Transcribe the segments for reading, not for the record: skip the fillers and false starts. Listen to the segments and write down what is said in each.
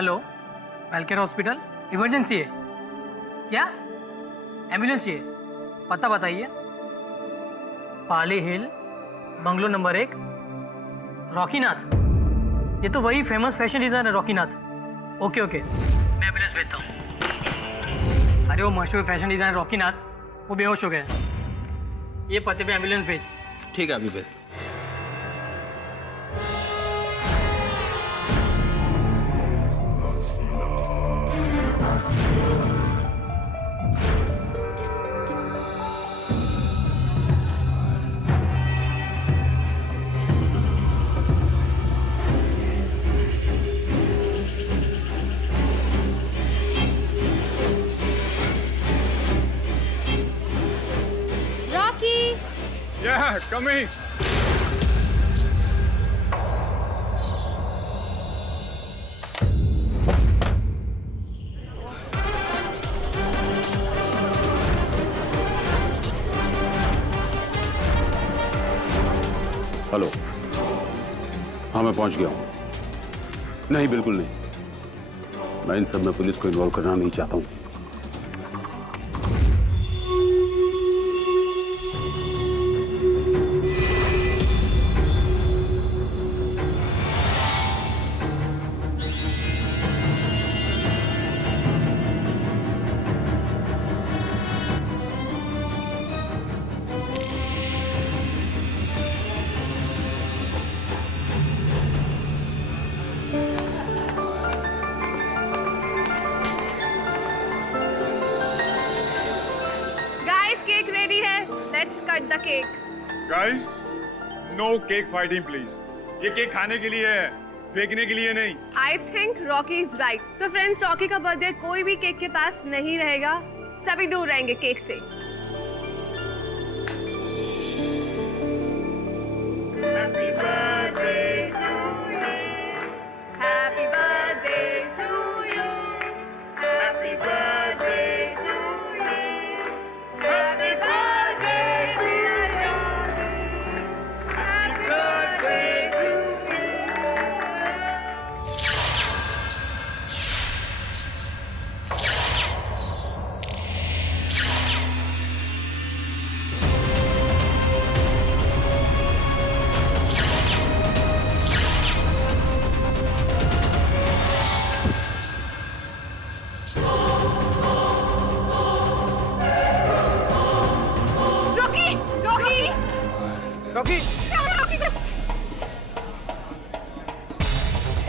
Hello, वेलकेयर hospital, emergency है क्या? Ambulance चाहिए, पता बताइए। पाली हिल, बंगलो नंबर 1, रॉकीनाथ। ये तो वही फेमस फैशन डिजाइनर है रॉकीनाथ। ओके ओके, मैं एम्बुलेंस भेजता हूँ। अरे वो मशहूर फैशन डिजाइनर रॉकीनाथ, वो बेहोश हो गए हैं। ये पते पे एम्बुलेंस भेज। ठीक है, अभी भेजता। Rocky! Yeah, coming. हेलो, हाँ मैं पहुंच गया हूँ। नहीं, बिल्कुल नहीं, मैं इन सब में पुलिस को इन्वॉल्व करना नहीं चाहता हूँ। Guys, cake ready है. Let's cut the cake. Guys, no cake fighting, please. ये केक खाने के लिए है, फेंकने के लिए नहीं। I think Rocky is right. So friends, Rocky का बर्थडे कोई भी केक के पास नहीं रहेगा. सभी दूर रहेंगे केक से. Happy birthday to you. Happy birthday to you. Happy birthday to you. Happy birthday dear Rocky. Happy birthday to you. Rocky! Rocky! Rocky, क्या है रॉकी से?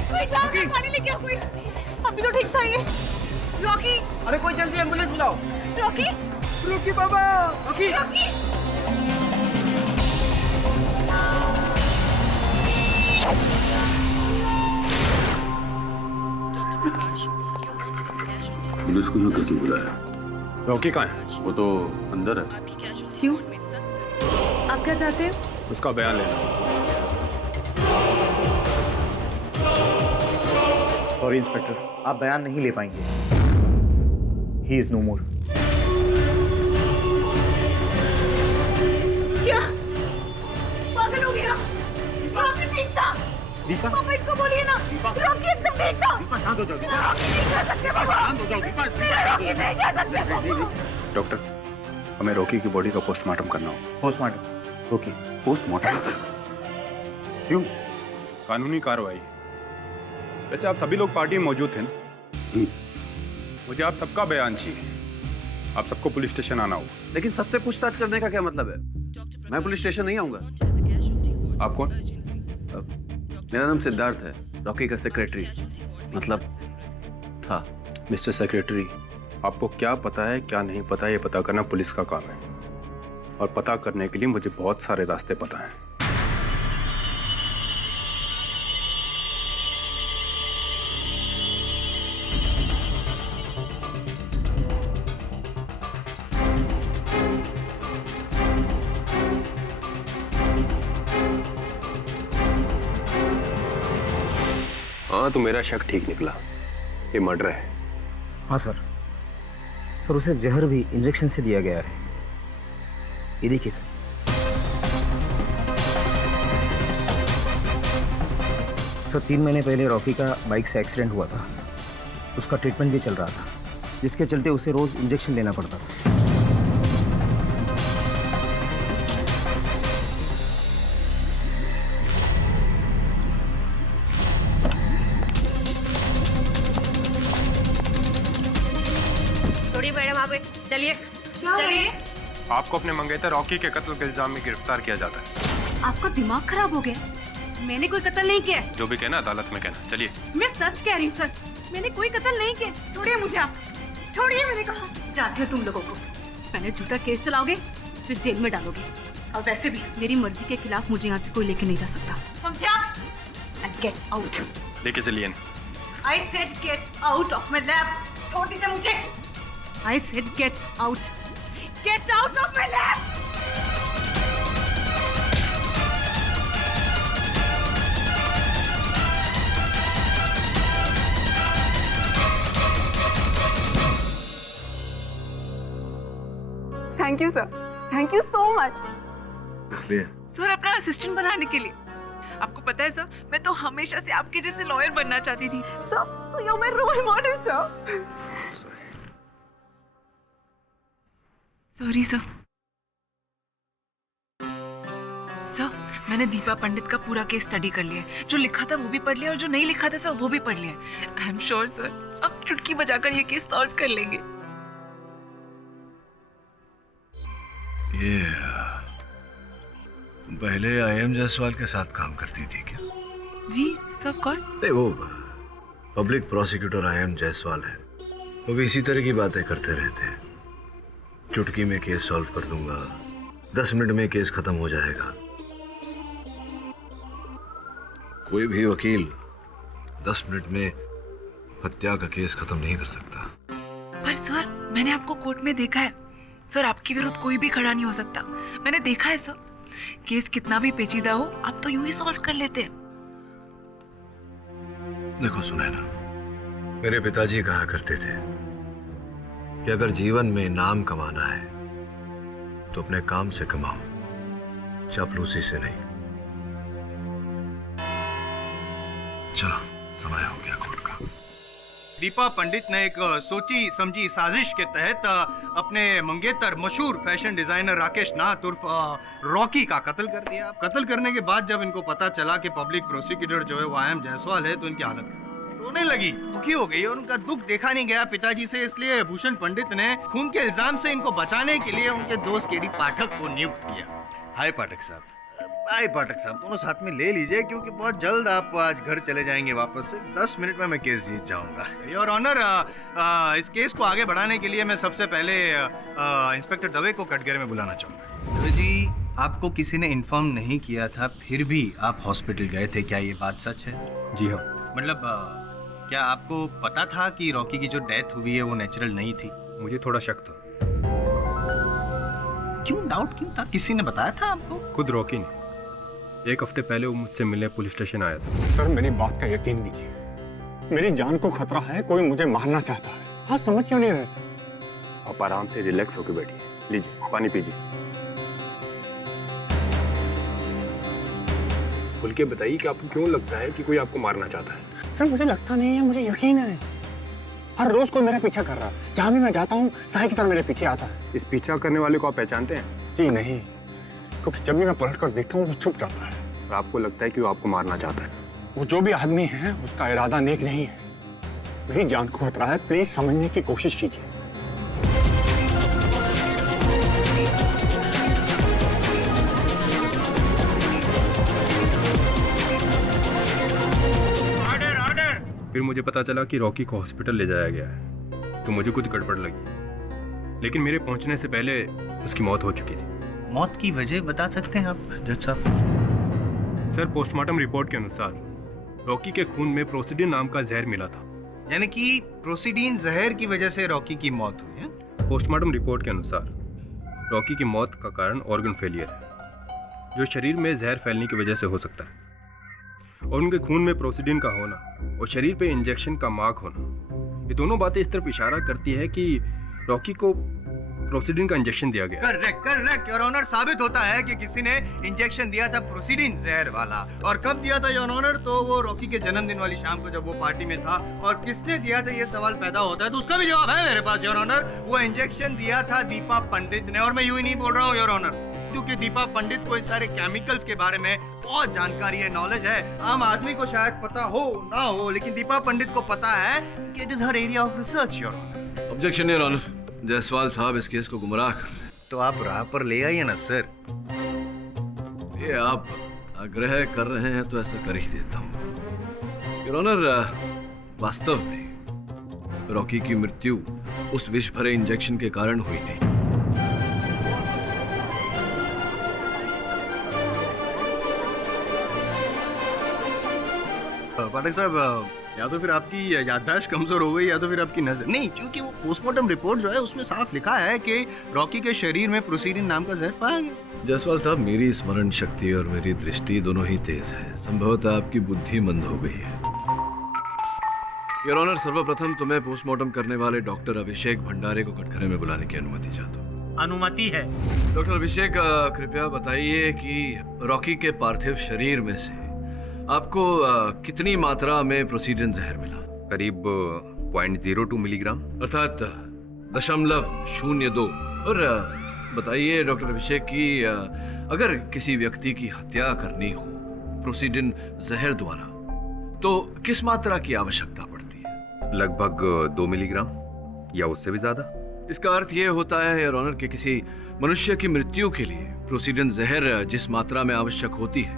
कोई जाओ ना, पानी लेके आओ कोई. अभी तो ठीक था ये. रॉकी! अरे कोई जल्दी एम्बुलेंस बुलाओ। रॉकी! रॉकी बाबा, रॉकी। रॉकी! पुलिस को यहाँ कैसे बुलाया? रॉकी कहाँ है? वो तो अंदर है। क्यों? आप क्या चाहते हो? उसका बयान लेना। सॉरी इंस्पेक्टर, आप बयान नहीं ले पाएंगे। ही इज नो मोर। क्या? पागल हो गया? रॉकी ठीक था। दीपा, पापा इसको बोलिए ना। रॉकी एकदम ठीक था। दीपा शांत हो जाओ। रॉकी नहीं कर सकते पापा। शांत हो जाओ दीपा। मेरा रॉकी नहीं कर सकते पापा। डॉक्टर, हमें रॉकी की बॉडी का पोस्टमार्टम करना हो। पोस्टमार्टम। ओके। पोस्टमार्टम? क्यों? कानूनी कार्रवाई। वैसे आप सभी लोग पार्टी में मौजूद थे ना? मुझे आप सबका बयान चाहिए। आप सबको पुलिस स्टेशन आना होगा। लेकिन सबसे पूछताछ करने का क्या मतलब है? मैं पुलिस स्टेशन नहीं आऊंगा। आप कौन? मेरा नाम सिद्धार्थ है, रॉकी का सेक्रेटरी, मतलब था। मिस्टर सेक्रेटरी, आपको क्या पता है क्या नहीं पता ये पता करना पुलिस का काम है, और पता करने के लिए मुझे बहुत सारे रास्ते पता हैं। हाँ, तो मेरा शक ठीक निकला, ये मर्डर है। हाँ सर। सर उसे जहर भी इंजेक्शन से दिया गया है। ये देखिए सर। सर 3 महीने पहले रॉकी का बाइक से एक्सीडेंट हुआ था। उसका ट्रीटमेंट भी चल रहा था, जिसके चलते उसे रोज इंजेक्शन लेना पड़ता था। थोड़ी मैडम आप चलिए चलिए। आपको अपने मंगेतर रॉकी के कत्ल के इल्जाम में गिरफ्तार किया जाता है। आपका दिमाग खराब हो गया? मैंने कोई कत्ल नहीं किया। जो भी कहना अदालत में कहना। चलिए। मैं सच कह रही हूँ सर, मैंने कोई कत्ल नहीं किया। छोड़िए मुझे, आप छोड़िए, मैंने कहा। जाती हो तुम लोगों को, पहले झूठा केस चलाओगे फिर जेल में डालोगे, और वैसे भी मेरी मर्जी के खिलाफ मुझे यहाँ से कोई लेके नहीं जा सकता, समझा? And get out. लेके चलिए। I said get out of my lab. छोड़ दीजिए मुझे। I said get out of my lab. Thank you sir, thank you so much. इसलिए सर अपना असिस्टेंट बनाने के लिए। आपको पता है सर, मैं तो हमेशा से आपके जैसे लॉयर बनना चाहती थी। Sir you are my role model sir. Sorry sir. Sir मैंने दीपा पंडित का पूरा केस स्टडी कर लिया है। जो लिखा था वो भी पढ़ लिया और जो नहीं लिखा था सर वो भी पढ़ लिया। आई एम श्योर सर, अब चुटकी बजाकर ये केस सॉल्व कर लेंगे। ये तुम पहले आईएम जायसवाल के साथ काम करती थी क्या? जी सर। कौन? नहीं, वो पब्लिक प्रोसिक्यूटर आईएम जायसवाल है। वो भी इसी तरह की बातें करते रहते हैं। चुटकी में केस सॉल्व कर दूंगा, 10 मिनट में केस खत्म हो जाएगा। कोई भी वकील 10 मिनट में हत्या का केस खत्म नहीं कर सकता। पर सर मैंने आपको कोर्ट में देखा है सर, आपके विरुद्ध कोई भी खड़ा नहीं हो सकता। मैंने देखा है सर, केस कितना भी पेचीदा हो आप तो यूं ही सॉल्व कर लेते हैं। देखो सुनैना, मेरे पिताजी कहा करते थे कि अगर जीवन में नाम कमाना है तो अपने काम से कमाओ, चापलूसी से नहीं। चलो समय हो गया कोर्ट का। दीपा पंडित ने एक सोची समझी साजिश के तहत अपने मंगेतर मशहूर फैशन डिजाइनर राकेश नाथ उर्फ रॉकी का कत्ल कर दिया। कत्ल करने के बाद जब इनको पता चला कि पब्लिक प्रोसिक्यूटर जो है वो आईएम जायसवाल है, तो इनकी हालत रोने लगी, दुखी हो गई और उनका दुख देखा नहीं गया पिताजी से। इसलिए भूषण पंडित ने खून के इल्जाम से इनको बचाने के लिए उनके दोस्त केडी पाठक को नियुक्त किया। हाय पाठक साहब, हाय पाठक साहब, दोनों साथ में ले लीजिए क्योंकि बहुत जल्द आप आज घर चले जाएंगे वापस से। 10 मिनट में मैं केस जीत जाऊंगा। योर ऑनर, इस केस को आगे बढ़ाने के लिए मैं सबसे पहले इंस्पेक्टर दवे को कटघरे में बुलाना चाहूंगा। दवे जी, आपको किसी ने इन्फॉर्म नहीं किया था, फिर भी आप हॉस्पिटल गए थे, क्या ये बात सच है? जी हाँ। मतलब क्या आपको पता था कि रॉकी की जो डेथ हुई है वो नेचुरल नहीं थी? मुझे थोड़ा शक था। क्यों डाउट क्यों था? किसी ने बताया था आपको? खुद रॉकी ने। 1 हफ्ते पहले वो मुझसे मिलने पुलिस स्टेशन आया था। सर मेरी बात का यकीन कीजिए, मेरी जान को खतरा है, कोई मुझे मारना चाहता है। हाँ, समझ क्यों नहीं रहे सर? आप आराम से रिलैक्स होकर बैठिए, लीजिए पानी पीजिए। खुल के बताइए कि आपको क्यों लगता है कि कोई आपको मारना चाहता है? सर मुझे लगता नहीं है, मुझे यकीन है। हर रोज कोई मेरा पीछा कर रहा है, जहाँ भी मैं जाता हूँ साई की तरह मेरे पीछे आता है। इस पीछा करने वाले को आप पहचानते हैं? जी नहीं, क्योंकि जब भी मैं पलट कर देखता हूँ वो छुप जाता है। और आपको लगता है कि वो आपको मारना चाहता है? वो जो भी आदमी है उसका इरादा नेक नहीं है। मेरी जान को खतरा है, प्लीज समझने की कोशिश कीजिए। फिर मुझे पता चला कि रॉकी को हॉस्पिटल ले जाया गया है, तो मुझे कुछ गड़बड़ लगी। लेकिन मेरे पहुंचने से पहले उसकी मौत हो चुकी थी। मौत की वजह बता सकते हैं आप जज साहब? सर, पोस्टमार्टम रिपोर्ट के अनुसार रॉकी के खून में प्रोसिडिन नाम का जहर मिला था। यानी कि प्रोसिडीन जहर की वजह से रॉकी की मौत हुई है? पोस्टमार्टम रिपोर्ट के अनुसार रॉकी की मौत का कारण ऑर्गन फेलियर है, जो शरीर में जहर फैलने की वजह से हो सकता है। और उनके खून में प्रोसिडीन का होना और शरीर पे इंजेक्शन का मार्क होना, ये दोनों बातें इस तरफ इशारा करती है कि रॉकी को प्रोसीडिन का इंजेक्शन दिया गया। करेक्ट करेक्ट योर ऑनर, साबित होता है कि किसी ने इंजेक्शन दिया था प्रोसीडिन जहर वाला। और कब दिया था योर ऑनर? तो वो रॉकी के जन्मदिन वाली शाम को जब वो पार्टी में था। और किसने दिया था ये सवाल पैदा होता है, तो उसका भी जवाब है मेरे पास योर ऑनर। वो इंजेक्शन दिया था दीपा पंडित ने। और मैं यूं ही नहीं बोल रहा हूँ योर ऑनर, क्योंकि दीपा पंडित को इन सारे केमिकल्स के बारे में बहुत जानकारी है, नॉलेज है। आम आदमी को शायद पता हो ना हो, लेकिन दीपा पंडित को पता है कि it is her area of research your honour. Objection your honour, Jaiswal साहब इस केस को गुमराह कर रहे हैं। तो आप राह पर ले आइए ना सर। ये आप आग्रह कर रहे हैं तो ऐसा कर ही देता हूँ योर ऑनर। वास्तव में रॉकी की मृत्यु उस विष भरे इंजेक्शन के कारण हुई नहीं। पाठक साहब, या तो फिर आपकी याददाश्त कमजोर हो गई या तो फिर आपकी नजर नहीं, क्योंकि वो पोस्टमार्टम रिपोर्ट जो है उसमें साफ लिखा है कि रॉकी के शरीर में प्रोसीडिन नाम का जहर पाया गया। जायसवाल साहब, मेरी स्मरण शक्ति और मेरी दृष्टि दोनों ही तेज है। संभवतः आपकी बुद्धि मंद हो गई है। योर ऑनर, सर्वप्रथम तो मैं पोस्टमार्टम करने वाले डॉक्टर अभिषेक भंडारे को कटघरे में बुलाने की अनुमति चाहता हूँ। अनुमति है। डॉक्टर अभिषेक, कृपया बताइए कि रॉकी के पार्थिव शरीर में से आपको कितनी मात्रा में प्रोसीडिन जहर मिला? करीब 0.02 मिलीग्राम, अर्थात 0.02। और बताइए डॉक्टर अभिषेक कि अगर किसी व्यक्ति की हत्या करनी हो प्रोसीडिन जहर द्वारा तो किस मात्रा की आवश्यकता पड़ती है? लगभग 2 मिलीग्राम या उससे भी ज्यादा। इसका अर्थ यह होता है योर ऑनर कि किसी मनुष्य की मृत्यु के लिए प्रोसीडिन जहर जिस मात्रा में आवश्यक होती है,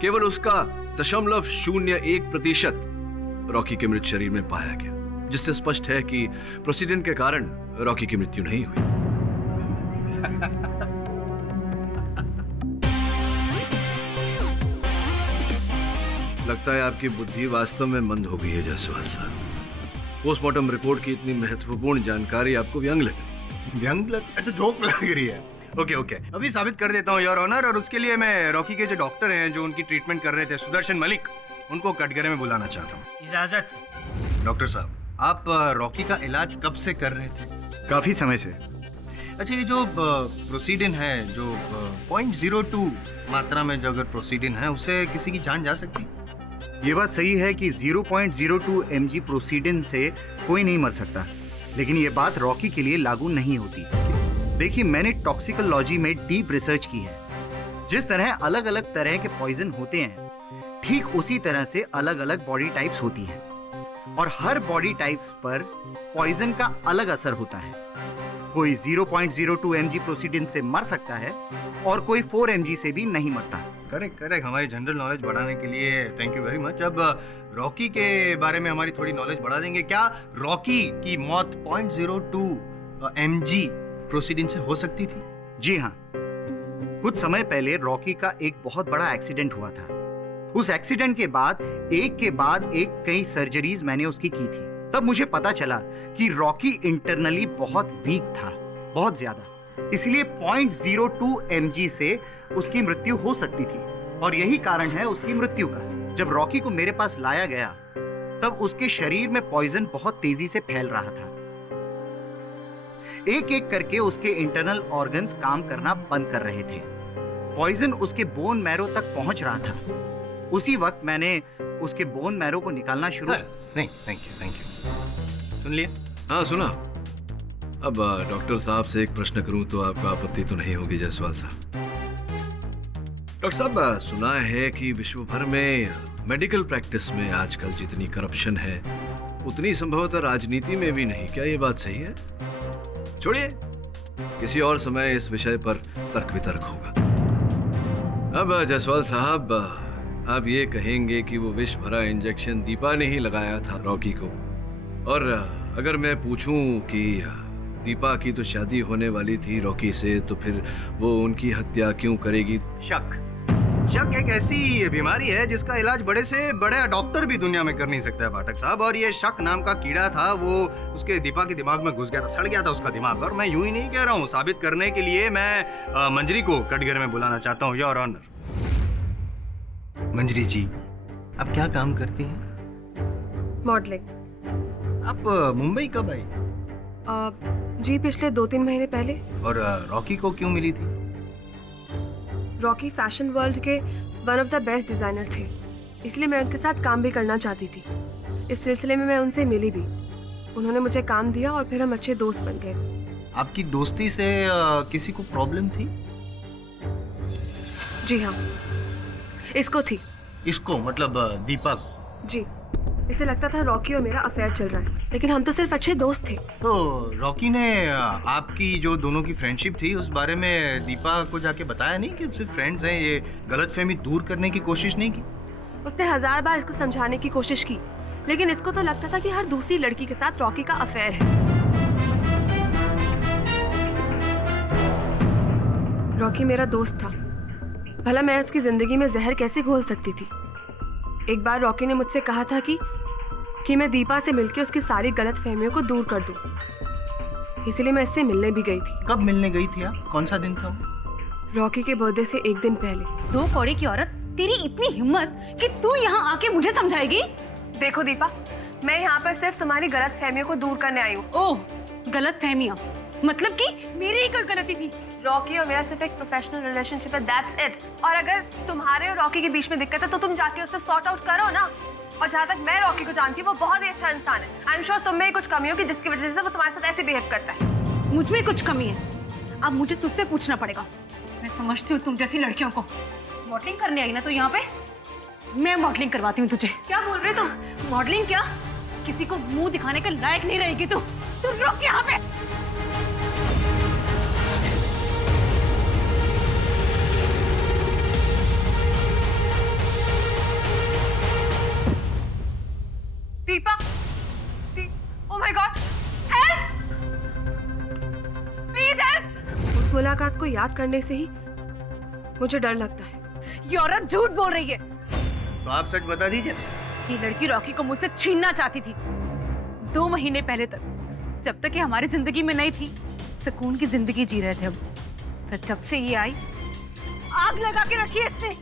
केवल उसका 0.01% रॉकी के मृत शरीर में पाया गया, जिससे स्पष्ट है कि प्रोसीडिन के कारण रॉकी की मृत्यु नहीं हुई। लगता है आपकी बुद्धि वास्तव में मंद हो गई है जायसवाल साहब। पोस्टमार्टम रिपोर्ट की इतनी महत्वपूर्ण जानकारी आपको व्यंग लगी। व्यंग लग, जोक लग रही है। ओके ओके, अभी साबित कर देता हूँ योर ऑनर। और उसके लिए मैं रॉकी के जो डॉक्टर हैं जो उनकी ट्रीटमेंट कर रहे थे, सुदर्शन मलिक, उनको कटघरे में बुलाना चाहता हूँ। इजाजत। डॉक्टर साहब, आप रॉकी का इलाज कब से कर रहे थे? काफी समय से। अच्छा, ये जो प्रोसीडिन है, जो 0.02 मात्रा में जो अगर प्रोसीडिन है, उससे किसी की जान जा सकती? ये बात सही है कि 0.02 mg प्रोसीडिन से कोई नहीं मर सकता, लेकिन ये बात रॉकी के लिए लागू नहीं होती। देखिए, मैंने टॉक्सिकोलॉजी में डीप रिसर्च की है। जिस तरह अलग अलग तरह के पॉइजन होते हैं, ठीक उसी तरह से अलग अलग बॉडी टाइप्स होती हैं, और हर बॉडी टाइप्स पर पॉइजन का अलग असर होता है। कोई 0.02 mg प्रोसीडिन से मर सकता है और कोई 4 mg से भी नहीं मरता। करेक्ट करेक्ट, हमारी जनरल नॉलेज बढ़ाने के लिए थैंक यू वेरी मच। अब रॉकी के बारे में हमारी थोड़ी नॉलेज बढ़ा देंगे। क्या रॉकी की मौत 0.02 mg प्रोसीडिन से हो सकती थी? जी हाँ, कुछ समय पहले रॉकी का एक बहुत बड़ा एक्सीडेंट हुआ था। उस एक्सीडेंट के बाद एक कई सर्जरीज मैंने उसकी की थी। तब मुझे पता चला कि रॉकी इंटरनली बहुत वीक था, बहुत ज्यादा। इसलिए 0.02 mg से उसकी मृत्यु हो सकती थी, और यही कारण है उसकी मृत्यु का। जब रॉकी को मेरे पास लाया गया, तब उसके शरीर में पॉइजन बहुत तेजी से फैल रहा था। एक एक करके उसके इंटरनल ऑर्गन्स काम करना बंद कर रहे थे। पॉइजन उसके बोन मैरो तक पहुंच रहा था। उसी वक्त मैंने उसके बोन मैरो को निकालना शुरू। नहीं, थैंक यू। सुन लिया? हाँ, सुना। अब डॉक्टर साहब से एक प्रश्न करूं तो आपको आपत्ति तो नहीं होगी जायसवाल साहब? डॉक्टर साहब, सुना है कि विश्व भर में मेडिकल प्रैक्टिस में आजकल जितनी करप्शन है, उतनी संभवतः राजनीति में भी नहीं। क्या ये बात सही है? छोड़िए, किसी और समय इस विषय पर तर्क वितर्क होगा। अब जायसवाल साहब, आप ये कहेंगे कि वो विष भरा इंजेक्शन दीपा ने ही लगाया था रॉकी को, और अगर मैं पूछूं कि दीपा की तो शादी होने वाली थी रॉकी से, तो फिर वो उनकी हत्या क्यों करेगी? शक एक ऐसी बीमारी है जिसका इलाज बड़े से बड़ा डॉक्टर भी दुनिया में कर नहीं सकता है पाठक साहब। और ये शक नाम का कीड़ा था, वो उसके दीपा के दिमाग में घुस गया था, सड़ गया था उसका दिमाग। और मैं यूं ही नहीं कह रहा हूँ, साबित करने के लिए मैं मंजरी को कटघरे में बुलाना चाहता हूँ योर ऑनर। मंजरी जी, आप क्या काम करती हैं? मॉडलिंग। आप मुंबई कब आई? जी पिछले 2-3 महीने पहले। और रॉकी को क्यों मिली थी? रॉकी फैशन वर्ल्ड के one of the best designer थे, इसलिए मैं उनके साथ काम भी करना चाहती थी। इस सिलसिले में मैं उनसे मिली भी। उन्होंने मुझे काम दिया और फिर हम अच्छे दोस्त बन गए। आपकी दोस्ती से किसी को प्रॉब्लम थी? जी हाँ, इसको थी। इसको मतलब दीपक? जी, इसे लगता था रॉकी और मेरा अफेयर चल रहा है, लेकिन हम तो सिर्फ अच्छे दोस्त थे। तो रॉकी ने आपकी जो दोनों की फ्रेंडशिप थी उस बारे में दीपा को जाके बताया नहीं कि सिर्फ फ्रेंड्स हैं, ये गलतफहमी दूर करने की कोशिश नहीं की? उसने 1000 बार इसको समझाने की कोशिश की, लेकिन इसको तो लगता था कि हर दूसरी लड़की के साथ रॉकी का अफेयर है। रॉकी मेरा दोस्त था, भला मैं उसकी जिंदगी में जहर कैसे घोल सकती थी। एक बार रॉकी ने मुझसे कहा था कि मैं दीपा से मिलकर उसकी सारी गलतफहमियों को दूर कर दूं, इसलिए मैं इससे मिलने भी गई थी। कब मिलने गई थी आप? कौन सा दिन था? रॉकी के बर्थडे से 1 दिन पहले। 2 कौड़ी की औरत, तेरी इतनी हिम्मत कि तू यहाँ आके मुझे समझाएगी? देखो दीपा, मैं यहाँ पर सिर्फ तुम्हारी गलतफहमियों को दूर करने आई हूँ। ओह, गलतफहमियाँ? मतलब कि मेरी ही कोई गलती थी? रॉकी और मेरा सिर्फ एक प्रोफेशनल रिलेशनशिप है, दैट्स इट। और अगर तुम्हारे और रॉकी के बीच में दिक्कत है तो तुम जाके उससे सॉर्ट आउट करो ना। और जहाँ तक मैं रॉकी को जानती हूँ, वो बहुत ही अच्छा इंसान है। आई एम श्योर तुम में ही कुछ कमी होगी जिसकी वजह से वो तुम्हारे साथ ऐसे बिहेव करता है। मुझ में कुछ कमी है? अब मुझे तुझसे पूछना पड़ेगा। मैं समझती हूँ तुम जैसी लड़कियों को। मॉडलिंग करने आई ना तो यहाँ पे? मैं मॉडलिंग करवाती हूँ तुझे। क्या बोल रहे तुम? मॉडलिंग क्या? किसी को मुंह दिखाने के लायक नहीं रहेगी तू। तू रुक यहाँ पे। Deepa, oh my God, help! Please help! उस मुलाकात को याद करने से ही मुझे डर लगता है। ये औरत झूठ बोल रही है। तो आप सच बता दीजिए। ये लड़की रॉकी को मुझसे छीनना चाहती थी 2 महीने पहले तक, जब तक ये हमारी जिंदगी में नहीं थी। सुकून की जिंदगी जी रहे थे हम। पर जब से ये आई, आग लगा के रखी है इसने।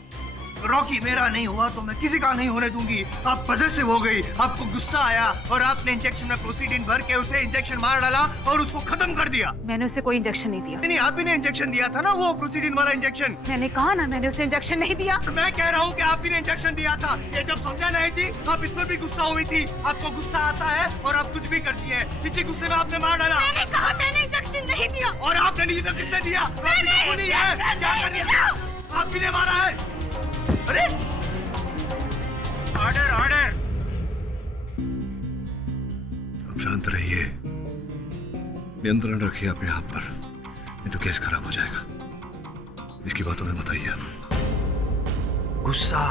रॉकी मेरा नहीं हुआ तो मैं किसी का नहीं होने दूंगी। आप पॉसेसिव हो गई, आपको गुस्सा आया और आपने इंजेक्शन में प्रोसीडिन भर के उसे इंजेक्शन मार डाला और उसको खत्म कर दिया। मैंने उसे कोई इंजेक्शन नहीं दिया। नहीं, आप ही ने इंजेक्शन दिया था ना, वो प्रोसीडिन वाला इंजेक्शन। मैंने कहा ना, मैंने उसे इंजेक्शन नहीं दिया। मैं कह रहा हूँ कि आप ही ने इंजेक्शन दिया था। ये जब समझा नहीं थी, आप इसमें भी गुस्सा हुई थी। आपको गुस्सा आता है और आप कुछ भी करती है। इसी गुस्से में आपने मार डाला। मैंने कहा मैंने इंजेक्शन नहीं दिया। और आपने नहीं तो किसने दिया? आप ही ने मारा है। अरे ऑर्डर ऑर्डर। अब शांत रहिए, नियंत्रण रखिए अपने आप पर, नहीं तो केस खराब हो जाएगा। इसकी बातों में मत आइए। गुस्सा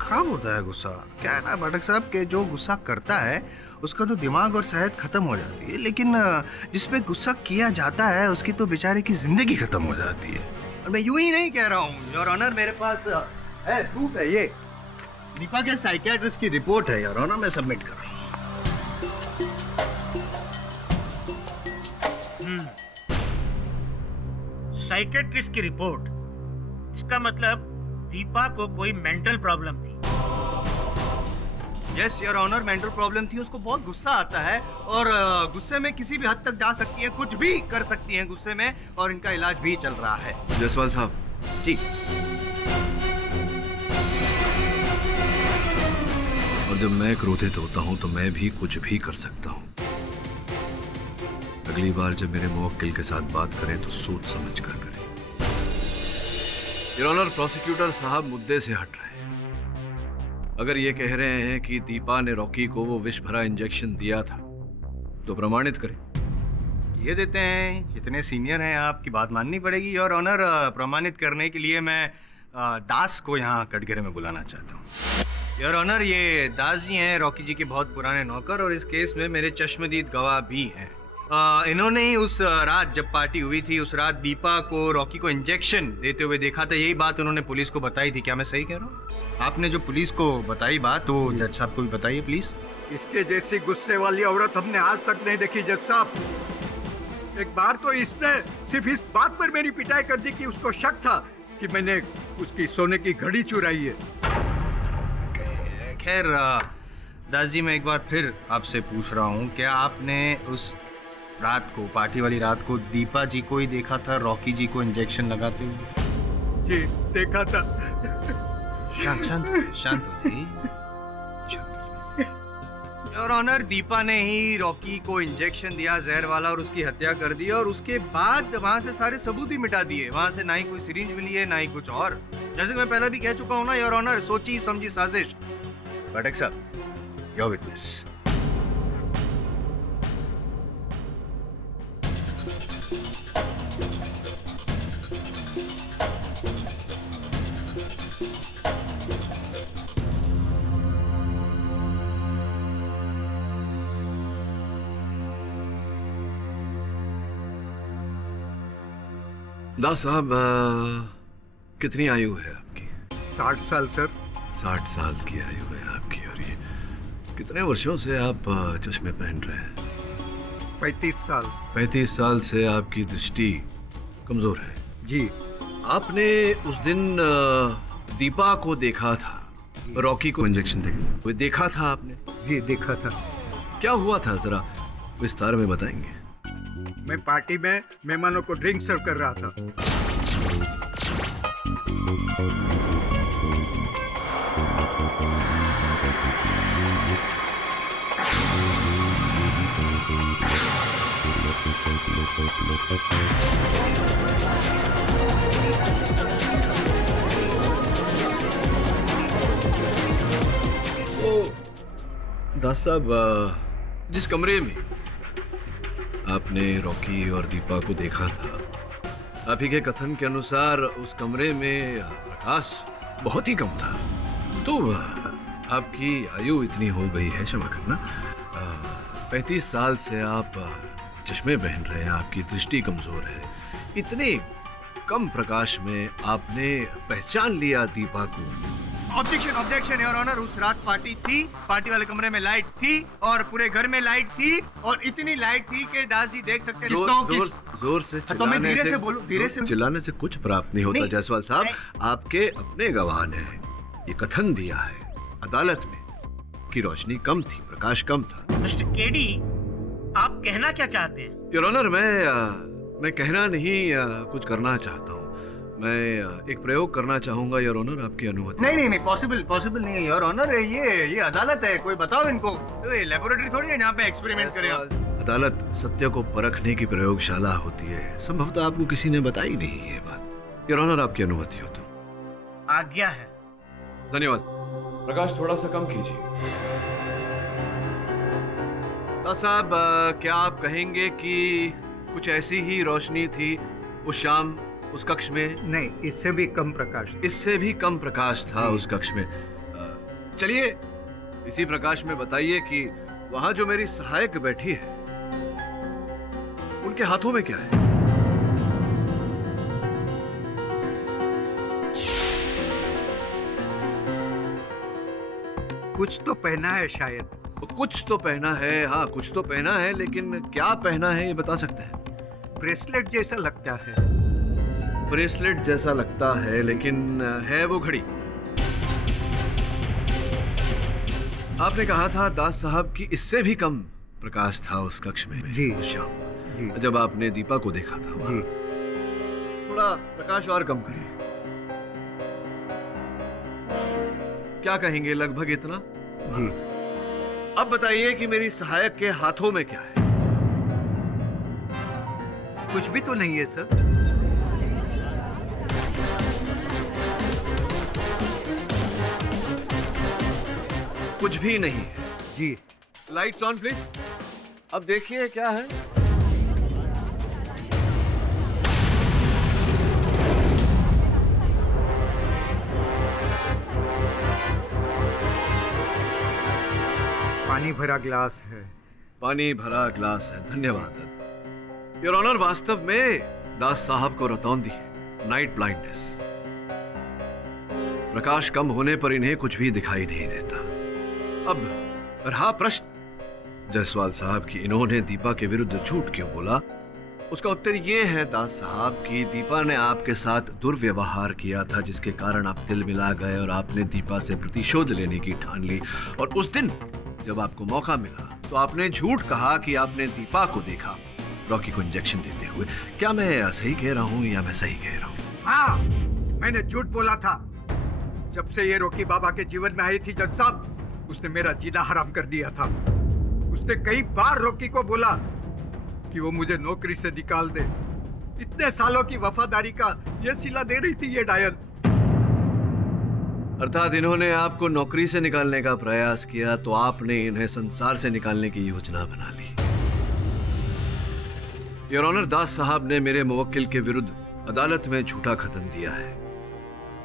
खराब होता है। गुस्सा क्या है ना पाठक साहब, के जो गुस्सा करता है उसका तो दिमाग और सेहत खत्म हो जाती है, लेकिन जिसपे गुस्सा किया जाता है उसकी तो बेचारे की जिंदगी खत्म हो जाती है। और मैं यूं ही नहीं कह रहा हूँ योर ऑनर, मेरे पास है प्रूफ है। ये दीपा के साइकियाट्रिस्ट की रिपोर्ट है योर ऑनर, मैं सबमिट कर रहा हूँ। साइकियाट्रिस्ट की रिपोर्ट? इसका मतलब दीपा को कोई मेंटल प्रॉब्लम थी। Yes your honour, mental problem थी। उसको बहुत गुस्सा आता है और गुस्से में किसी भी हद तक जा सकती है, कुछ भी कर सकती है गुस्से में, और इनका इलाज भी चल रहा है। जायसवाल साहब जी। और जब मैं क्रोधित होता हूं तो मैं भी कुछ भी कर सकता हूं। अगली बार जब मेरे मुवक्किल के साथ बात करें तो सोच समझ कर करें। योर ऑनर, प्रोसिक्यूटर साहब मुद्दे से हट रहे हैं। अगर ये कह रहे हैं कि दीपा ने रॉकी को वो विष भरा इंजेक्शन दिया था तो प्रमाणित करें। ये देते हैं, इतने सीनियर हैं, आपकी बात माननी पड़ेगी योर ऑनर। प्रमाणित करने के लिए मैं दास को यहाँ कटघरे में बुलाना चाहता हूँ। योर ऑनर, ये दास जी हैं रॉकी जी के बहुत पुराने नौकर, और इस केस में मेरे चश्मदीद गवाह भी हैं। इन्होंने ही उस रात जब पार्टी हुई थी, उस रात दीपा को रॉकी को इंजेक्शन देते हुए देखा था। यही बात उन्होंने पुलिस को बताई थी। क्या मैं सही कह रहा हूँ? आपने जो पुलिस को बताई बात, तो जज साहब को भी बताइए प्लीज। इसके जैसी गुस्से वाली औरत हमने आज तक नहीं देखी जज साहब। एक बार तो इसने सिर्फ इस बात पर मेरी पिटाई कर दी कि उसको शक था कि मैंने उसकी सोने की घड़ी चुराई है। खैर दास जी, मैं एक बार फिर आपसे पूछ रहा हूँ, क्या आपने उस रात को, पार्टी वाली रात को दीपा जी को ही देखा था रॉकी जी को इंजेक्शन लगाते हुए। जी देखा था। शांत शांत शांत हो जाइए। योर ऑनर, दीपा ने ही रॉकी को इंजेक्शन दिया जहर वाला और उसकी हत्या कर दी, और उसके बाद वहां से सारे सबूत ही मिटा दिए। वहां से ना ही कोई सिरिंज मिली है, ना ही कुछ और। जैसे मैं पहले भी कह चुका हूं ना योर ऑनर, सोची समझी साजिश। पाठक साहब, योर विटनेस। दास साहब, कितनी आयु है आपकी? 60 साल सर। 60 साल की आयु है आपकी, और ये कितने वर्षों से आप चश्मे पहन रहे हैं? 35 साल। 35 साल से आपकी दृष्टि कमजोर है। जी। आपने उस दिन दीपा को देखा था, रॉकी को इंजेक्शन देकर, वो देखा था आपने? जी देखा था। क्या हुआ था, जरा विस्तार में बताएंगे? मैं पार्टी में मेहमानों को ड्रिंक सर्व कर रहा था। तो दास साहब, जिस कमरे में आपने रॉकी और दीपा को देखा था, आप ही के कथन के अनुसार उस कमरे में प्रकाश बहुत ही कम था। तो आपकी आयु इतनी हो गई है, क्षमा करना, 35 साल से आप चश्मे पहन रहे हैं, आपकी दृष्टि कमजोर है। इतने कम प्रकाश में आपने पहचान लिया दीपा को? Objection, objection your honour. उस रात पार्टी थी, पार्टी वाले कमरे में लाइट थी और पूरे घर में लाइट थी, और इतनी लाइट थी कि दास जी देख सकते हैं। जोर से तो मैं धीरे से बोलूं, धीरे से। चिल्लाने से कुछ प्राप्त नहीं होता जायसवाल साहब। आपके अपने गवाह ने ये कथन दिया है अदालत में कि रोशनी कम थी, प्रकाश कम था। मिस्टर केडी, आप कहना क्या चाहते हैं? योर ऑनर, मैं कहना नहीं, कुछ करना चाहता हूँ। मैं एक प्रयोग करना चाहूंगा योर ऑनर, आपकी अनुमति? नहीं, पॉसिबल नहीं है योर ऑनर। ये अदालत है, कोई बताओ इनको। लेबोरेटरी थोड़ी है जहाँ पे एक्सपेरिमेंट करें आप। अदालत सत्य को परखने की प्रयोगशाला होती है। संभवतः आपको किसी ने बताई नहीं ये बात। योर ऑनर, आपकी अनुमति हो तो? आज्ञा है। धन्यवाद। प्रकाश थोड़ा सा कम कीजिए। साहब, क्या आप कहेंगे कि कुछ ऐसी ही रोशनी थी उस शाम उस कक्ष में? नहीं, इससे भी कम प्रकाश। इससे भी कम प्रकाश था उस कक्ष में। चलिए इसी प्रकाश में बताइए कि वहां जो मेरी सहायक बैठी है, उनके हाथों में क्या है? कुछ तो पहना है शायद। कुछ तो पहना है, हाँ कुछ तो पहना है, लेकिन क्या पहना है ये बता सकते हैं? ब्रेसलेट जैसा लगता है। ब्रेसलेट जैसा लगता है, लेकिन है वो घड़ी? आपने कहा था दास साहब कि इससे भी कम प्रकाश था उस कक्ष में जी उस शाम जी। जब आपने दीपा को देखा था वहाँ। थोड़ा प्रकाश और कम करिए। क्या कहेंगे, लगभग इतना? जी। अब बताइए कि मेरी सहायक के हाथों में क्या है? कुछ भी तो नहीं है सर। कुछ भी नहीं है जी। Lights on please. अब देखिए क्या है। पानी भरा ग्लास है। पानी भरा ग्लास है, धन्यवाद योर ऑनर। वास्तव में दास साहब को रतौंधी है, नाइट ब्लाइंडनेस। प्रकाश कम होने पर इन्हें कुछ भी दिखाई नहीं देता। अब रहा प्रश्न जायसवाल साहब कि इन्होंने दीपा के विरुद्ध झूठ क्यों बोला, उसका उत्तर यह है दास साहब कि दीपा ने आपके साथ दुर्व्यवहार किया था, जिसके कारण आप दिल मिला गए और आपने दीपा से प्रतिशोध लेने की ठान ली। और उस दिन जब आपको मौका मिला तो आपने झूठ कहा कि आपने दीपा को देखा, रॉकी को इंजेक्शन देते हुए। क्या मैं सही कह रहा हूँ या मैं सही कह रहा हूँ? हाँ, मैंने झूठ बोला था। जब से ये रॉकी बाबा के जीवन में आई थी जज साहब, उसने मेरा जीना हराम कर दिया था। उसने कई बार रॉकी को बोला कि वो मुझे नौकरी से निकाल दे। इतने सालों की वफादारी का ये सिला दे रही थी ये डायन। अर्थात इन्होंने आपको नौकरी से निकालने का प्रयास किया तो आपने इन्हें संसार से निकालने की योजना बना ली। योर ऑनर, दास साहब ने मेरे मुवक्किल के विरुद्ध अदालत में झूठा कथन दिया है।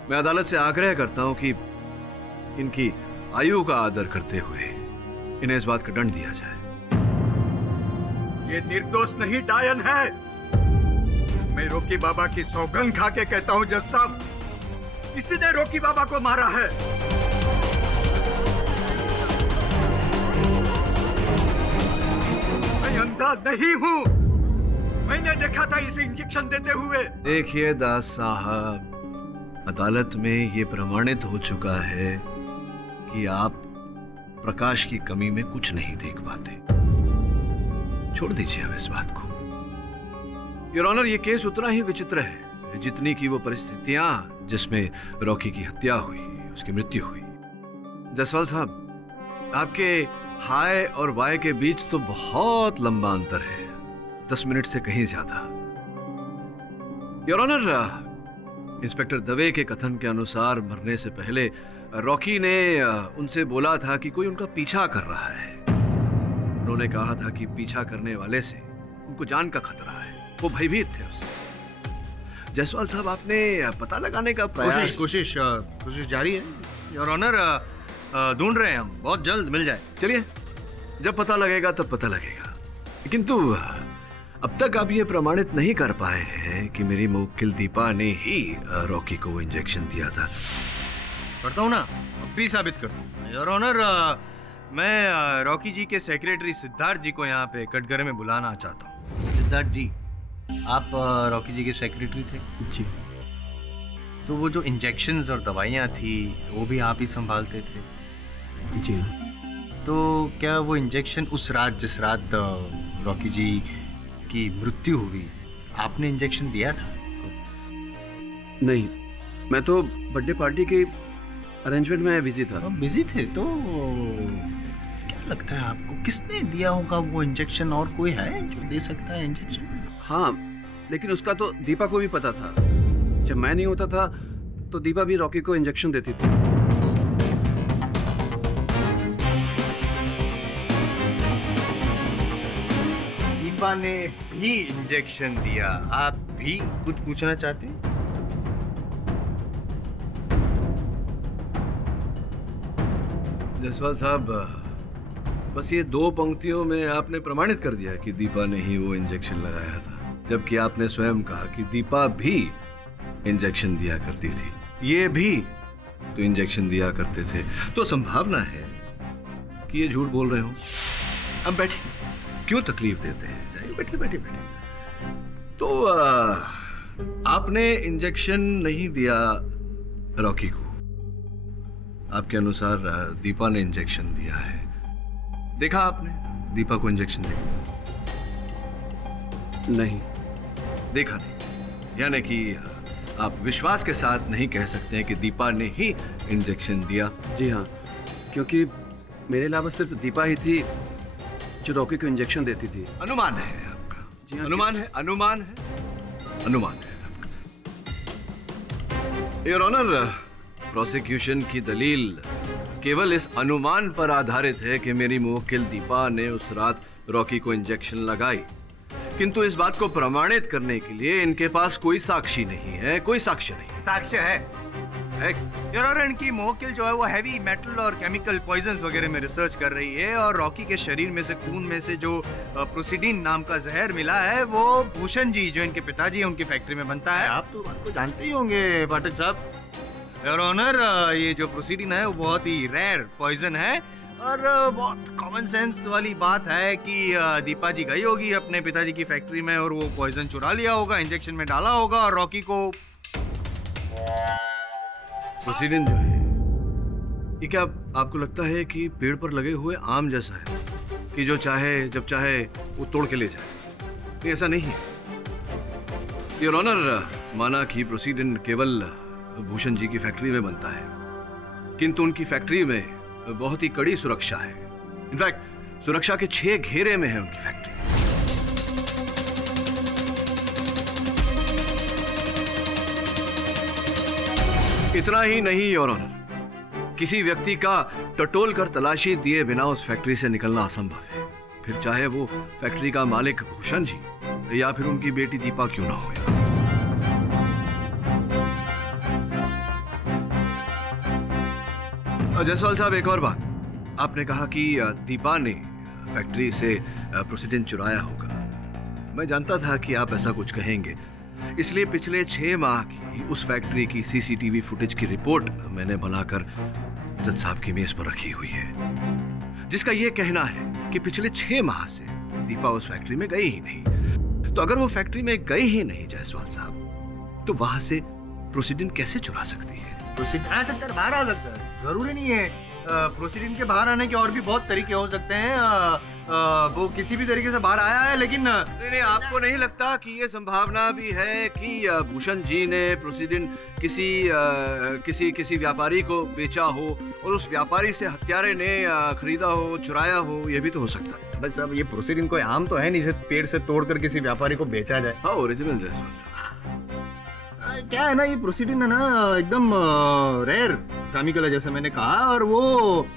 मैं अदालत से आग्रह करता हूं कि इनकी आयु का आदर करते हुए इन्हें इस बात का दंड दिया जाए। ये निर्दोष नहीं डायन है। मैं रॉकी बाबा की सौगंध खा के कहता हूँ जज साहब, किसी ने रॉकी बाबा को मारा है। मैं अंधा नहीं हूँ। मैंने देखा था इसे इंजेक्शन देते हुए। देखिए दास साहब, अदालत में ये प्रमाणित हो चुका है कि आप प्रकाश की कमी में कुछ नहीं देख पाते। छोड़ दीजिए अब इस बात को। योर ऑनर, ये केस उतना ही विचित्र है जितनी की वो परिस्थितियां जिसमें रॉकी की हत्या हुई, उसकी मृत्यु हुई। जसवाल साहब, आपके हाय और वाय के बीच तो बहुत लंबा अंतर है, 10 मिनट से कहीं ज्यादा। योर ऑनर, इंस्पेक्टर दवे के कथन के अनुसार मरने से पहले रॉकी ने उनसे बोला था कि कोई उनका पीछा कर रहा है। उन्होंने कहा था कि पीछा करने वाले से उनको जान का खतरा है, वो भयभीत थे उससे। जसवाल साहब, आपने पता लगाने का प्रयास? कोशिश जारी है योर ऑनर। ढूंढ रहे हैं हम, बहुत जल्द मिल जाए। चलिए, जब पता लगेगा तब पता लगेगा। किंतु अब तक आप ये प्रमाणित नहीं कर पाए हैं कि मेरी मुवक्किल दीपा ने ही रॉकी को वो इंजेक्शन दिया था। करता हूँ ना, अब भी साबित कर दूँ योर ऑनर। मैं रॉकी जी के सेक्रेटरी सिद्धार्थ जी को यहाँ पे कटघरे में बुलाना चाहता हूँ। सिद्धार्थ जी, आप रॉकी जी के सेक्रेटरी थे? जी। तो वो जो इंजेक्शंस और दवाइयाँ थी वो भी आप ही संभालते थे? जी। तो क्या वो इंजेक्शन उस रात, जिस रात रॉकी जी की मृत्यु हुई, आपने इंजेक्शन दिया था? नहीं, मैं तो बर्थडे पार्टी के अरेंजमेंट में बिजी था। बिजी थे? तो क्या लगता है आपको किसने दिया होगा वो इंजेक्शन? और कोई है जो दे सकता है इंजेक्शन? हाँ, लेकिन उसका तो दीपा को भी पता था। जब मैं नहीं होता था तो दीपा भी रॉकी को इंजेक्शन देती थी। दीपा ने भी इंजेक्शन दिया। आप भी कुछ पूछना चाहते हैं? जसवाल साहब, बस ये 2 पंक्तियों में आपने प्रमाणित कर दिया कि दीपा ने ही वो इंजेक्शन लगाया था, जबकि आपने स्वयं कहा कि दीपा भी इंजेक्शन दिया करती थी, ये भी तो इंजेक्शन दिया करते थे। तो संभावना है कि ये झूठ बोल रहे हो। अब बैठिए, क्यों तकलीफ देते हैं? जाइए, बैठिए बैठिए बैठिए। तो आपने इंजेक्शन नहीं दिया रॉकी को, आपके अनुसार दीपा ने इंजेक्शन दिया है। देखा आपने दीपा को इंजेक्शन दिया? नहीं। देखा नहीं, यानी कि आप विश्वास के साथ नहीं कह सकते हैं कि दीपा ने ही इंजेक्शन दिया? जी हाँ, क्योंकि मेरे अलावा सिर्फ दीपा ही थी जो रॉकी को इंजेक्शन देती थी। अनुमान है आपका? जी हाँ, अनुमान है, अनुमान है, अनुमान है आपका। योर ऑनर, प्रोसिक्यूशन की दलील केवल इस अनुमान पर आधारित है कि मेरी मुवक्किल दीपा ने उस रात रॉकी को इंजेक्शन लगाई, किंतु इस बात को प्रमाणित करने के लिए इनके पास कोई साक्षी नहीं है, कोई साक्ष्य नहीं। साक्ष्य है योर ऑनर। इनकी मुवक्किल जो है वो हैवी मेटल और केमिकल पॉइजन्स वगैरह में रिसर्च कर रही है, और रॉकी के शरीर में से, खून में से जो प्रोसीडिन नाम का जहर मिला है वो भूषण जी, जो इनके पिताजी हैं, उनकी फैक्ट्री में बनता है। आप तो बात को जानते ही होंगे पाठक साहब। योर ऑनर, ये जो प्रोसीडिन है वो बहुत ही रेयर पॉइजन है, और बहुत कॉमन सेंस वाली बात है कि दीपा जी गई होगी अपने पिताजी की फैक्ट्री में और वो पॉइजन चुरा लिया होगा, इंजेक्शन में डाला होगा, और रॉकी को। प्रोसीडिन जो है ये क्या आपको लगता है कि पेड़ पर लगे हुए आम जैसा है कि जो चाहे जब चाहे वो तोड़ के ले जाए? नहीं, ऐसा नहीं है योर ऑनर। माना कि प्रोसीडेंट केवल भूषण जी की फैक्ट्री में बनता है, किंतु उनकी फैक्ट्री में बहुत ही कड़ी सुरक्षा है। इनफैक्ट सुरक्षा के 6 घेरे में है उनकी फैक्ट्री। इतना ही नहीं योर ऑनर, किसी व्यक्ति का टटोल कर तलाशी दिए बिना उस फैक्ट्री से निकलना असंभव है, फिर चाहे वो फैक्ट्री का मालिक भूषण जी या फिर उनकी बेटी दीपा क्यों ना हो। जायसवाल साहब, एक और बात, आपने कहा कि दीपा ने फैक्ट्री से प्रोसीडेंट चुराया होगा। मैं जानता था कि आप ऐसा कुछ कहेंगे, इसलिए पिछले 6 माह की उस फैक्ट्री की सीसीटीवी फुटेज की रिपोर्ट मैंने बनाकर जज साहब की मेज पर रखी हुई है, जिसका यह कहना है कि पिछले 6 माह से दीपा उस फैक्ट्री में गई ही नहीं। तो अगर वो फैक्ट्री में गई ही नहीं जायसवाल साहब, तो वहां से प्रोसीडेंट कैसे चुरा सकती है? प्रोसीडेंट आ सकता है, बाहर आ सकता है, जरूरी नहीं है। प्रोसीडेंट के बाहर आने के और भी बहुत तरीके हो सकते हैं। वो किसी भी तरीके से बाहर आया है, लेकिन नहीं, आपको नहीं लगता कि ये संभावना भी है कि भूषण जी ने प्रोसीडेंट किसी व्यापारी को बेचा हो और उस व्यापारी से हत्यारे ने खरीदा हो, चुराया हो? ये भी तो हो सकता है। बस अब ये प्रोसीडेंट कोई आम तो है नहीं, इसे पेड़ से तोड़कर किसी व्यापारी को बेचा जाए। हाँ, ओरिजिनल जायसवाल साहब। क्या है ना, ये प्रोसीडिंग है ना एकदम रेयर केमिकल है, जैसे मैंने कहा। और वो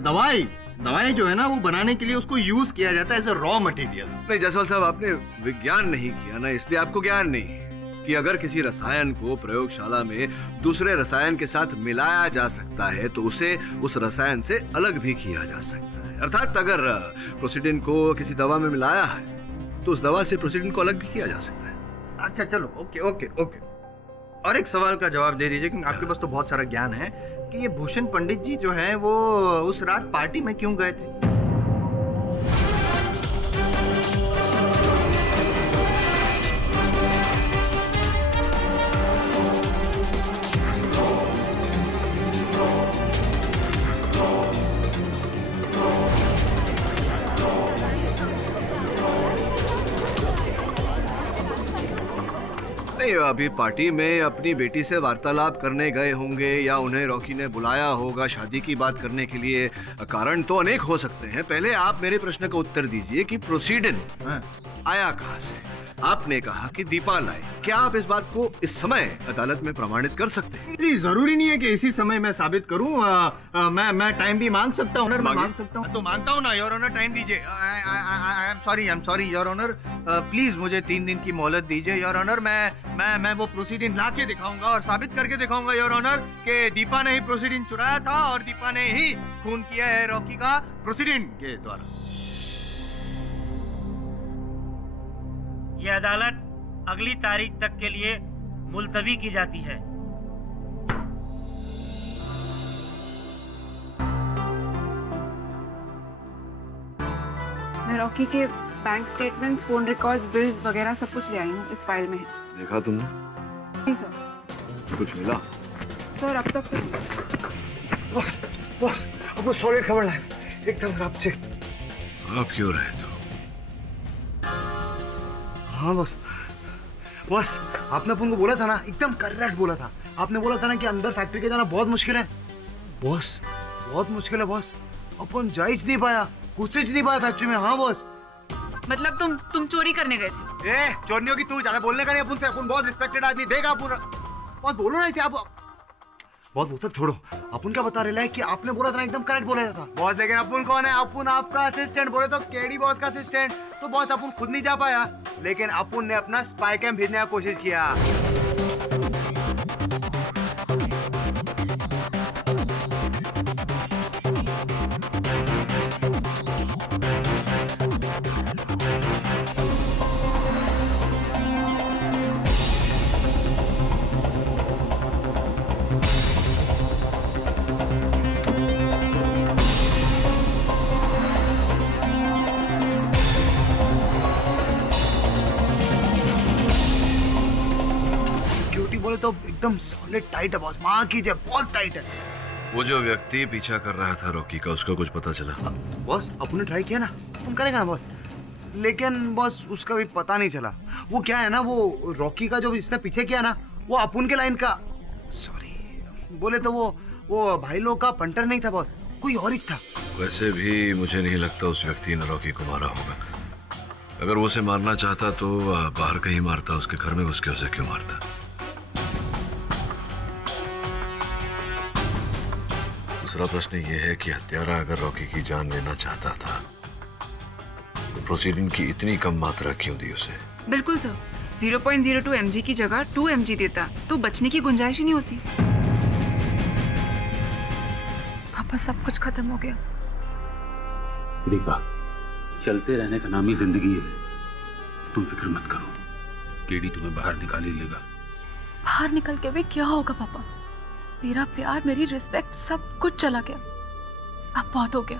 दवाई जो है ना, वो बनाने के लिए उसको यूज किया जाता है एज अ रॉ मटेरियल। नहीं जायसवाल साहब, आपने विज्ञान नहीं किया ना, इसलिए आपको ज्ञान नहीं कि अगर किसी रसायन को प्रयोगशाला में दूसरे रसायन के साथ मिलाया जा सकता है तो उसे उस रसायन से अलग भी किया जा सकता है। अर्थात अगर प्रोसीडेंट को किसी दवा में मिलाया है तो उस दवा से प्रोसीडेंट को अलग भी किया जा सकता है। अच्छा चलो, ओके। और एक सवाल का जवाब दे दीजिए, क्योंकि आपके पास तो बहुत सारा ज्ञान है, कि ये भूषण पंडित जी जो हैं वो उस रात पार्टी में क्यों गए थे? अभी पार्टी में अपनी बेटी से वार्तालाप करने गए होंगे या उन्हें रॉकी ने बुलाया होगा शादी की बात करने के लिए। कारण तो अनेक हो सकते हैं। पहले आप मेरे प्रश्न का उत्तर दीजिए कि प्रोसीडेंट आया कहां से? आपने कहा कि दीपा लाई। क्या आप इस बात को इस समय अदालत में प्रमाणित कर सकते हैं? नहीं, जरूरी नहीं है कि इसी समय मैं साबित करूं। मैं टाइम भी मांग सकता हूं, मांग सकता हूं। तो मांगता हूं ना योर ऑनर, टाइम दीजिए। I am sorry your honour, please मुझे 3 दिन की मोहलत दीजिए योर ऑनर। मैं वो प्रोसीडिंग ला के दिखाऊंगा और साबित करके दिखाऊंगा योर ऑनर कि दीपा ने ही प्रोसीडिंग चुराया था और दीपा ने ही खून किया है रॉकी का प्रोसीडिंग के द्वारा। ये अदालत अगली तारीख तक के लिए मुलतवी की जाती है। मैं रॉकी के bank statements, phone records, bills वगैरह सब कुछ ले आई हूँ, इस फाइल में है। देखा तुमने? जी सर। कुछ मिला? सर अब तक आपको सॉलिड खबर है, एकदम रात से। आप क्यों रहे तो? हाँ बॉस, आपने अपन को बोला था ना, एकदम करेक्ट बोला था। आपने बोला था ना कि अंदर फैक्ट्री के जाना बहुत मुश्किल है। बॉस, बहुत मुश्किल है बॉस, अपन जा ही नहीं पाया, कुछ नहीं पाया फैक्ट्री में। हाँ बॉस। मतलब तुम चोरी करने गए थे? चोरियों की तू ज्यादा बोलने का नहीं अपन से, अपन बहुत रिस्पेक्टेड आदमी। देख आप बहुत बोलो ना इसे, आप बहुत वो सब छोड़ो। अपन क्या बता रहे हैं कि आपने बोला था ना, एकदम करेक्ट बोला था बॉस। लेकिन अपन कौन है? अपन आपका असिस्टेंट। बोले तो केडी बॉस का असिस्टेंट। तो बॉस अपन खुद नहीं जा पाया, लेकिन अपन ने अपना स्पाई कैम भेजने की कोशिश किया। तो एकदम सॉलिड टाइट है बॉस, मां कीजिए, बहुत टाइट है। वो जो व्यक्ति पीछा कर रहा था रॉकी का, उसका कुछ पता चला? बॉस अपन ने ट्राई किया ना, तुम करेगा ना बॉस। लेकिन बॉस उसका भी पता नहीं चला। वो क्या है ना, वो रॉकी का जो इसने पीछे किया ना, वो अपुन के लाइन का, सॉरी बोले तो वो भाई लोग का पंटर नहीं था बॉस, कोई और ही था। वैसे भी मुझे नहीं लगता उस व्यक्ति ने रॉकी को मारा होगा। अगर वो उसे मारना चाहता तो बाहर कहीं मारता, उसके घर में घुस के उसे क्यों मारता? दूसरा प्रश्न ये है कि हत्यारा अगर रॉकी की जान लेना चाहता था तो प्रोसीडिंग की इतनी कम मात्रा क्यों दी उसे? बिल्कुल सर, 0.02 mg की जगह 2 mg देता तो बचने की गुंजाइश ही नहीं होती। पापा सब कुछ खत्म हो गया। दीपा, चलते रहने का नाम ही जिंदगी है, तुम फिक्र मत करो, केडी तुम्हें बाहर निकाल ही लेगा। बाहर निकल के भी क्या होगा पापा? मेरा प्यार, मेरी रिस्पेक्ट, सब कुछ चला गया। अब बहुत हो गया,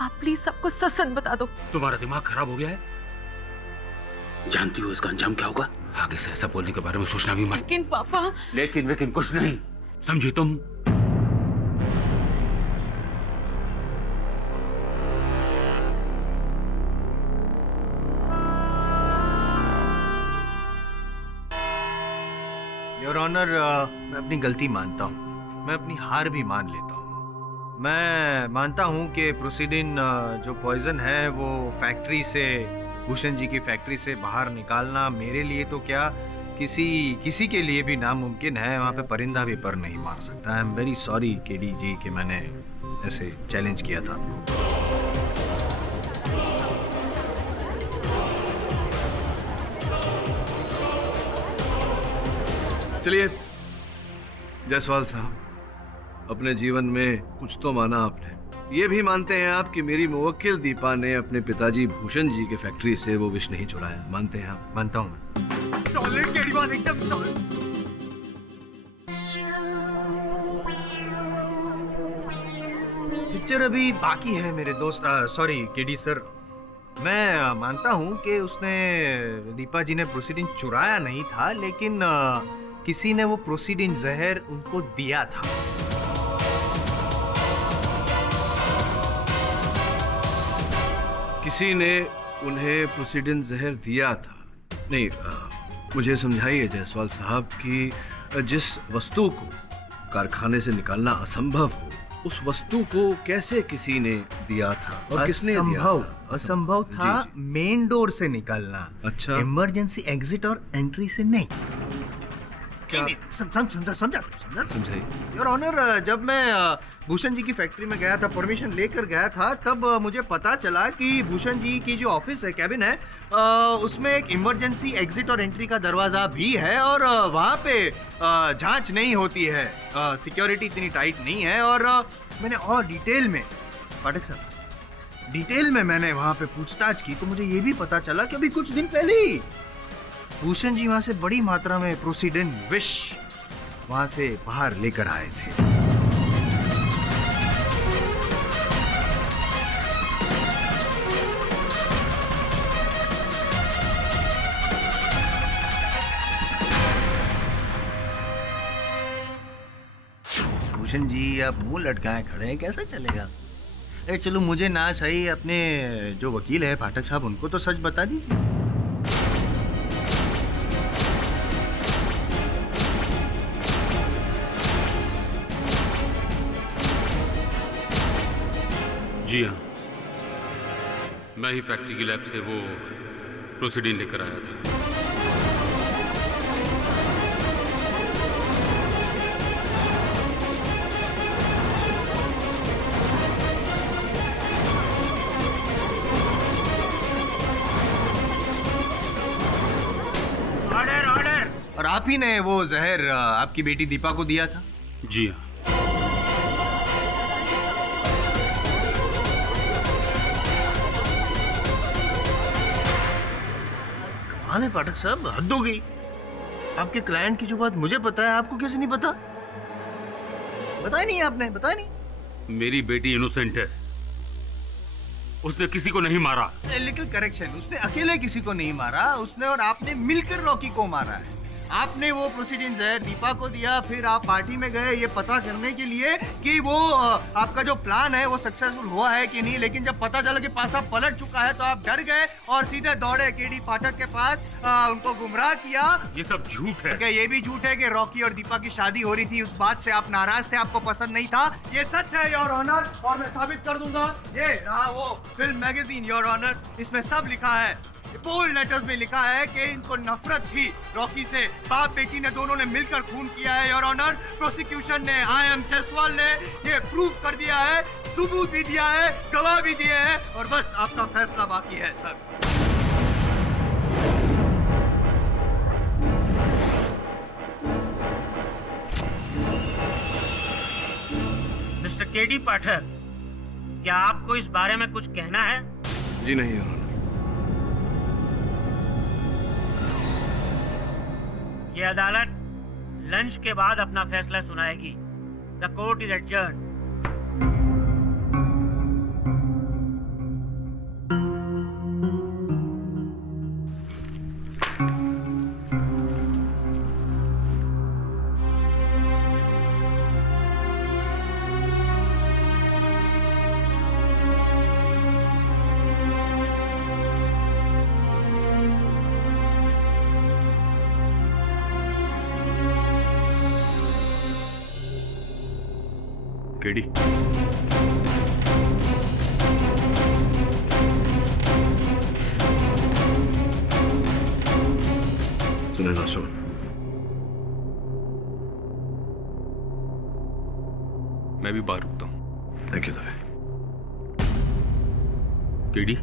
आप प्लीज सबको सच सच बता दो। तुम्हारा दिमाग खराब हो गया है? जानती हो इसका अंजाम क्या होगा? आगे से ऐसा बोलने के बारे में सोचना भी मत। लेकिन पापा। लेकिन कुछ नहीं, समझी तुम? योर ऑनर, मैं अपनी गलती मानता हूँ, मैं अपनी हार भी मान लेता हूँ। मैं मानता हूँ कि प्रोसीडिन जो पॉइजन है वो फैक्ट्री से, भूषण जी की फैक्ट्री से बाहर निकालना मेरे लिए तो क्या, किसी के लिए भी नामुमकिन है। वहाँ पे परिंदा भी पर नहीं मार सकता। I am very sorry KD ji कि मैंने ऐसे चैलेंज किया था आपको। चलिए जायसवाल साहब, अपने जीवन में कुछ तो माना आपने। ये भी मानते हैं आप कि मेरी मुवक्किल दीपा ने अपने पिताजी भूषण जी के फैक्ट्री से वो विष नहीं चुराया? मानते हैं आप? मानता हूँ मैं। सॉलिड केडी बात, एकदम सॉलिड। पिक्चर अभी बाकी है मेरे दोस्त। सॉरी केडी सर, मैं मानता हूँ कि उसने, दीपा जी ने प्रोसीडिन चुराया नहीं था, लेकिन किसी ने वो प्रोसीडिन जहर उनको दिया था। किसी ने उन्हें प्रोसीडिन जहर दिया था? नहीं, मुझे समझाइए जायसवाल साहब कि जिस वस्तु को कारखाने से निकालना असंभव हो, उस वस्तु को कैसे किसी ने दिया था और किसने दिया था? असंभव था मेन डोर से निकालना। अच्छा, इमरजेंसी एग्जिट और एंट्री से नहीं। क्या? समझाइए। योर ऑनर, जब मैं भूषण जी की फैक्ट्री में गया था, परमिशन लेकर गया था, तब मुझे पता चला कि भूषण जी की जो ऑफिस है, कैबिन है, उसमें एक इमरजेंसी एग्जिट और एंट्री का दरवाजा भी है और वहाँ पे जांच नहीं होती है, सिक्योरिटी इतनी टाइट नहीं है। और मैंने और डिटेल में, पाठक साहब, डिटेल में मैंने वहाँ पे पूछताछ की तो मुझे ये भी पता चला कि अभी कुछ दिन पहले ही भूषण जी वहाँ से बड़ी मात्रा में प्रोसीडिन विष वहाँ से बाहर लेकर आए थे। भूषण जी, आप मुंह लटकाए खड़े हैं, कैसा चलेगा? अरे चलो, मुझे ना सही, अपने जो वकील है पाठक साहब, उनको तो सच बता दीजिए। जी हाँ, मैं ही फैक्ट्री की लैब से वो प्रोसीडिन लेकर आया था। Order, order. और आप ही ने वो जहर आपकी बेटी दीपा को दिया था? जी हाँ। हाँ पाठक साहब, हद हो गई। आपके क्लाइंट की जो बात मुझे पता है, आपको कैसे नहीं पता? बताया नहीं आपने, बताया नहीं। मेरी बेटी इनोसेंट है, उसने किसी को नहीं मारा। लिटिल करेक्शन, उसने अकेले किसी को नहीं मारा, उसने और आपने मिलकर रॉकी को मारा है। आपने वो प्रोसीडिंग जहर दीपा को दिया, फिर आप पार्टी में गए ये पता करने के लिए कि वो आपका जो प्लान है वो सक्सेसफुल हुआ है कि नहीं, लेकिन जब पता चला कि पासा पलट चुका है तो आप डर गए और सीधे दौड़े केडी पाठक के पास, उनको गुमराह किया। ये सब झूठ है। क्या ये भी झूठ है कि रॉकी और दीपा की शादी हो रही थी, उस बात से आप नाराज थे, आपको पसंद नहीं था? ये सच है योर ऑनर, और मैं साबित कर दूंगा। ये रहा वो फिल्म मैगजीन योर ऑनर, इसमें सब लिखा है, बोल्ड लेटर्स में लिखा है कि इनको नफरत थी रॉकी से, बाप बेटी ने दोनों ने मिलकर खून किया है योर ऑनर। प्रोसिक्यूशन ने, आई.एम. जयसवाल ने ये प्रूफ कर दिया है, सबूत भी दिया है, गवाह भी दिए हैं, और बस आपका फैसला बाकी है सर। मिस्टर केडी पाठक, क्या आपको इस बारे में कुछ कहना है? जी नहीं योर ऑनर। ये अदालत लंच के बाद अपना फैसला सुनाएगी। The court is adjourned. KD, सुने ना सुन, मैं भी बाहर रुकता हूँ। Thank you Dave. केडी,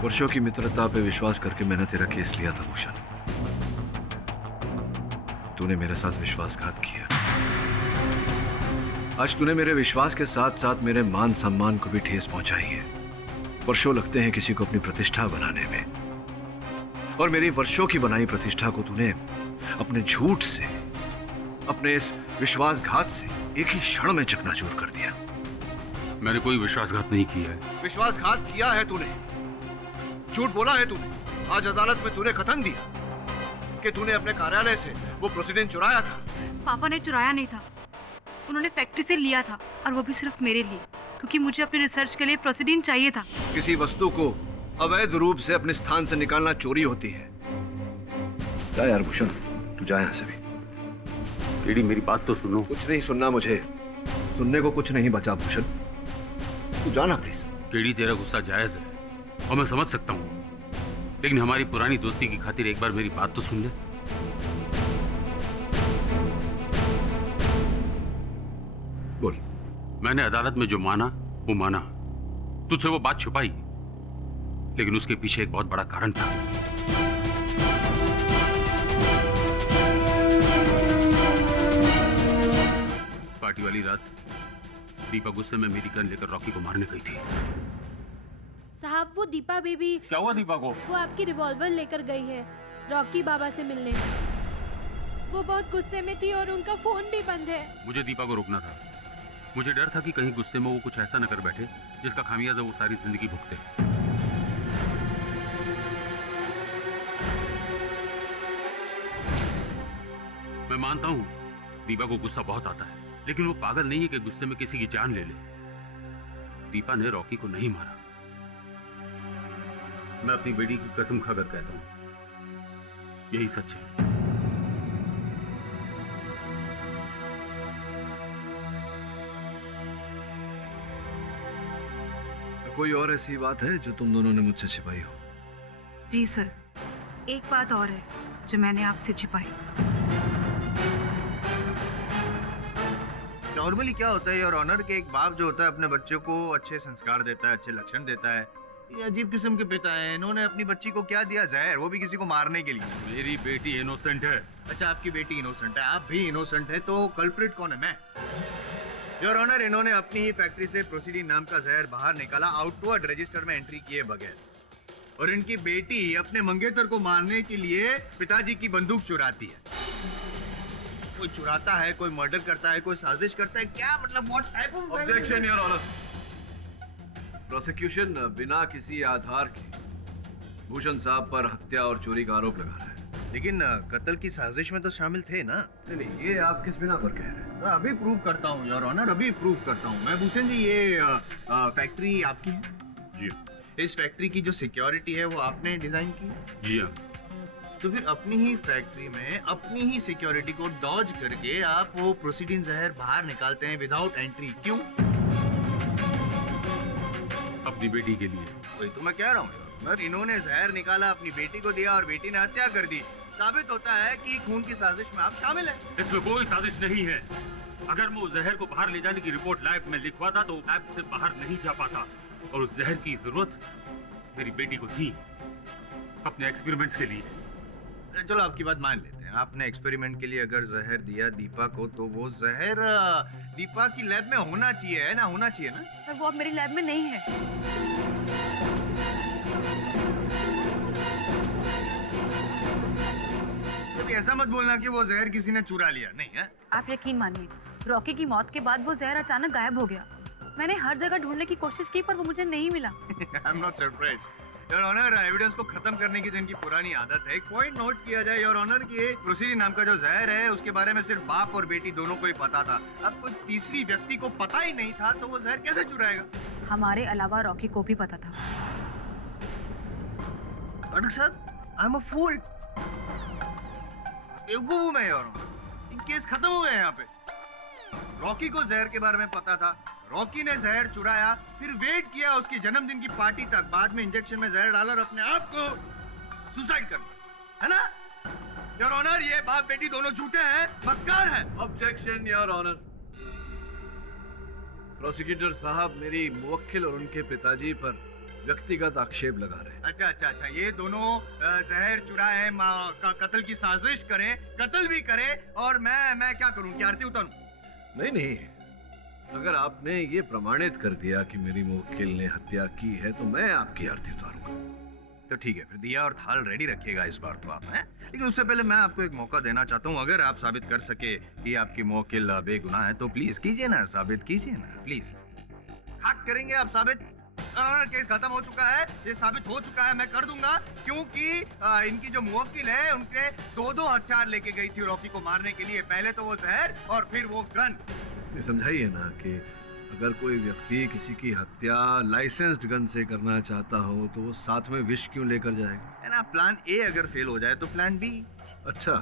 वर्षों की मित्रता पे विश्वास करके मैंने तेरा केस लिया था भूषण। तूने मेरे साथ विश्वासघात किया। आज तूने मेरे विश्वास के साथ साथ मेरे मान सम्मान को भी ठेस पहुंचाई है। वर्षों लगते हैं किसी को अपनी प्रतिष्ठा बनाने में, और मेरी वर्षों की बनाई प्रतिष्ठा को तूने अपने झूठ से, अपने इस विश्वासघात से एक ही क्षण में चकनाचूर कर दिया। मैंने कोई विश्वासघात नहीं किया है। विश्वासघात किया है तूने, झूठ बोला है तूने। आज अदालत में तूने कथन दिया कि तूने अपने कार्यालय से वो प्रोसीडिंग चुराया था। पापा ने चुराया नहीं था, उन्होंने फैक्ट्री से लिया था, और वो भी सिर्फ मेरे लिए, क्योंकि मुझे अपने रिसर्च के लिए प्रोसीडिंग चाहिए था। किसी वस्तु को अवैध रूप से अपने स्थान से निकालना चोरी होती है। जा यार भूषण, तू जा यहाँ से भी। केडी, मेरी बात तो सुनो। कुछ नहीं सुनना मुझे, सुनने को कुछ नहीं बचा भूषण, तू जाना प्लीज। केडी, तेरा गुस्सा जायज है और मैं समझ सकता हूँ, लेकिन हमारी पुरानी दोस्ती की खातिर एक बार मेरी बात तो सुन ले। बोल। मैंने अदालत में जो माना वो माना, तुझसे वो बात छुपाई, लेकिन उसके पीछे एक बहुत बड़ा कारण था। पार्टी वाली रात दीपा गुस्से में मेरी गन लेकर रॉकी को मारने गई थी। साहब, वो दीपा बेबी। क्या हुआ दीपा को? वो आपकी रिवॉल्वर लेकर गई है रॉकी बाबा से मिलने। वो बहुत गुस्से में थी और उनका फोन भी बंद है। मुझे दीपा को रोकना था। मुझे डर था कि कहीं गुस्से में वो कुछ ऐसा न कर बैठे जिसका खामियाजा वो सारी जिंदगी भुगते। मैं मानता हूँ दीपा को गुस्सा बहुत आता है, लेकिन वो पागल नहीं है कि गुस्से में किसी की जान ले ले। दीपा ने रॉकी को नहीं मारा। मैं अपनी बेटी की कसम खाकर कहता हूँ, यही सच है। कोई और ऐसी बात है जो तुम दोनों ने मुझसे छिपाई हो? जी सर, एक बात और है जो मैंने आपसे छिपाई। नॉर्मली क्या होता है योर ऑनर के एक बाप जो होता है अपने बच्चों को अच्छे संस्कार देता है, अच्छे लक्षण देता है। ये अजीब किस्म के पिता हैं। इन्होंने अपनी बच्ची को क्या दिया? जहर, वो भी किसी को मारने के लिए। मेरी बेटी इनोसेंट है। अच्छा, आपकी बेटी इनोसेंट है, आप भी इनोसेंट है, तो कल्प्रिट कौन है? मैं। योर ऑनर, इन्होंने अपनी ही फैक्ट्री से प्रोसीडिंग नाम का जहर बाहर निकाला, आउटवर्ड रजिस्टर में एंट्री किए बगैर। और इनकी बेटी अपने मंगेतर को मारने के लिए पिताजी की बंदूक चुराती है। कोई चुराता है, कोई मर्डर करता है, कोई साजिश करता है, क्या मतलब? What type of objection your honour. Prosecution बिना किसी आधार के भूषण साहब पर हत्या और चोरी का आरोप लगा रहा है। लेकिन कत्ल की साजिश में तो शामिल थे ना? नहीं, ये आप किस बिना पर कह रहे हैं? मैं अभी प्रूव करता हूँ योर ऑनर, अभी प्रूव करता हूँ मैं। भूषण जी, ये फैक्ट्री आपकी है? जी इस फैक्ट्री की जो सिक्योरिटी है वो आपने डिजाइन की? जी हाँ। तो फिर अपनी ही फैक्ट्री में अपनी ही सिक्योरिटी को डॉज करके आप वो प्रोसीडिंग जहर बाहर निकालते हैं विदाउट एंट्री, क्यों? अपनी बेटी के लिए। वही तो मैं कह रहा हूँ, मगर इन्होंने जहर निकाला, अपनी बेटी को दिया और बेटी ने हत्या कर दी। साबित होता है कि खून की साजिश में आप शामिल हैं। इसमें कोई साजिश नहीं है। अगर मैं उस जहर को बाहर ले जाने की रिपोर्ट लैब में लिखवाता तो लैब से बाहर नहीं जा पाता, और उस जहर की जरूरत मेरी बेटी को थी अपने एक्सपेरिमेंट्स के लिए। चलो आपकी बात मान लेते हैं, आपने एक्सपेरिमेंट के लिए अगर जहर दिया दीपा को, तो वो जहर दीपा की लैब में होना चाहिए, है ना? होना चाहिए ना? पर वो अब मेरी लैब में नहीं है। कभी ऐसा मत बोलना कि वो जहर किसी ने चुरा लिया, नहीं है? आप यकीन मानिए, रॉकी की मौत के बाद वो जहर अचानक गायब हो गया। मैंने हर जगह ढूंढने की कोशिश की पर वो मुझे नहीं मिला। I am not surprised your honour. Evidence को खत्म करने की जो इनकी पुरानी आदत है, एक पॉइंट नोट किया जाए योर ऑनर कि प्रोसीडिंग नाम का जो जहर है उसके बारे में सिर्फ बाप और बेटी दोनों को ही पता था। अब कोई तीसरी व्यक्ति को पता ही नहीं था तो वो जहर कैसे चुराएगा? हमारे अलावा रॉकी को भी पता था। डॉक्टर साहब, आई एम अ फूल। बेवकूफ हूं मैं योर ऑनर। इन केस खत्म हो गए यहाँ पे। रॉकी को जहर के बारे में पता था, रॉकी ने जहर चुराया, फिर वेट किया उसकी जन्मदिन की पार्टी तक, बाद में इंजेक्शन में जहर डाला और अपने आप को सुसाइड कर लिया, है ना? योर ऑनर, ये बाप बेटी दोनों झूठे हैं, मक्कार हैं। Objection your honour. प्रोसिक्यूटर साहब मेरी मुवक्किल और उनके पिताजी पर व्यक्तिगत आक्षेप लगा रहे हैं। अच्छा, ये दोनों जहर चुराए, कत्ल की साजिश करें, कत्ल भी करें, और मैं क्या करूं? क्या आरती उतारूं? नहीं, अगर आपने ये प्रमाणित कर दिया कि मेरी मुवक्किल ने हत्या की है तो मैं आपकी आरती उतारूंगा। तो ठीक है, फिर दिया और थाल रेडी रखिएगा इस बार तो आप, हैं? लेकिन उससे पहले मैं आपको एक मौका देना चाहता हूँ। अगर आप साबित कर सके कि आपकी मुवक्किल बेगुनाह है तो प्लीज कीजिए ना, साबित कीजिए ना प्लीज। हक करेंगे आप साबित? केस खत्म हो चुका है, ये साबित हो चुका है, मैं कर दूंगा, क्योंकि इनकी जो मुवक्किल है उनके दो हथियार लेके गई थी रॉकी को मारने के लिए। पहले तो वो जहर और फिर वो गन। ये समझाइए ना कि अगर कोई व्यक्ति किसी की हत्या लाइसेंस्ड गन से करना चाहता हो तो वो साथ में विष क्यों लेकर जाएगा? है ना, प्लान ए अगर फेल हो जाए तो प्लान बी। अच्छा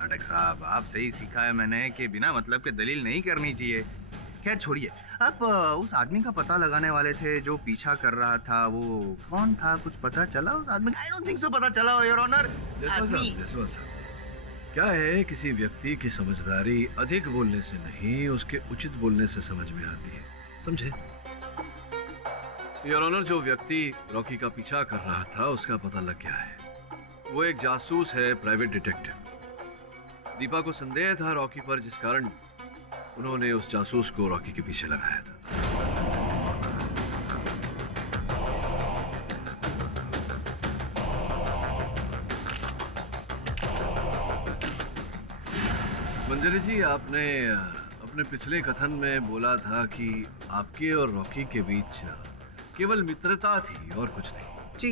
अटक साहब, आप सही सीखा है मैंने कि बिना मतलब के दलील नहीं करनी चाहिए। खैर छोड़िए, आप उस आदमी का पता लगाने वाले थे जो पीछा कर रहा था, वो कौन था? कुछ पता चला उस आदमी का? आई डोंट थिंक सो पता चला योर ऑनर। जसवंत साहब, क्या है, किसी व्यक्ति की समझदारी अधिक बोलने से नहीं, उसके उचित बोलने से समझ में आती है, समझे? योर ऑनर, जो व्यक्ति रॉकी का पीछा कर रहा था उसका पता लग गया है। वो एक जासूस है, प्राइवेट डिटेक्टिव। दीपा को संदेह था रॉकी पर, जिस कारण उन्होंने उस जासूस को रॉकी के पीछे लगाया था। मंजरी जी, आपने अपने पिछले कथन में बोला था कि आपके और रॉकी के बीच केवल मित्रता थी और कुछ नहीं। जी,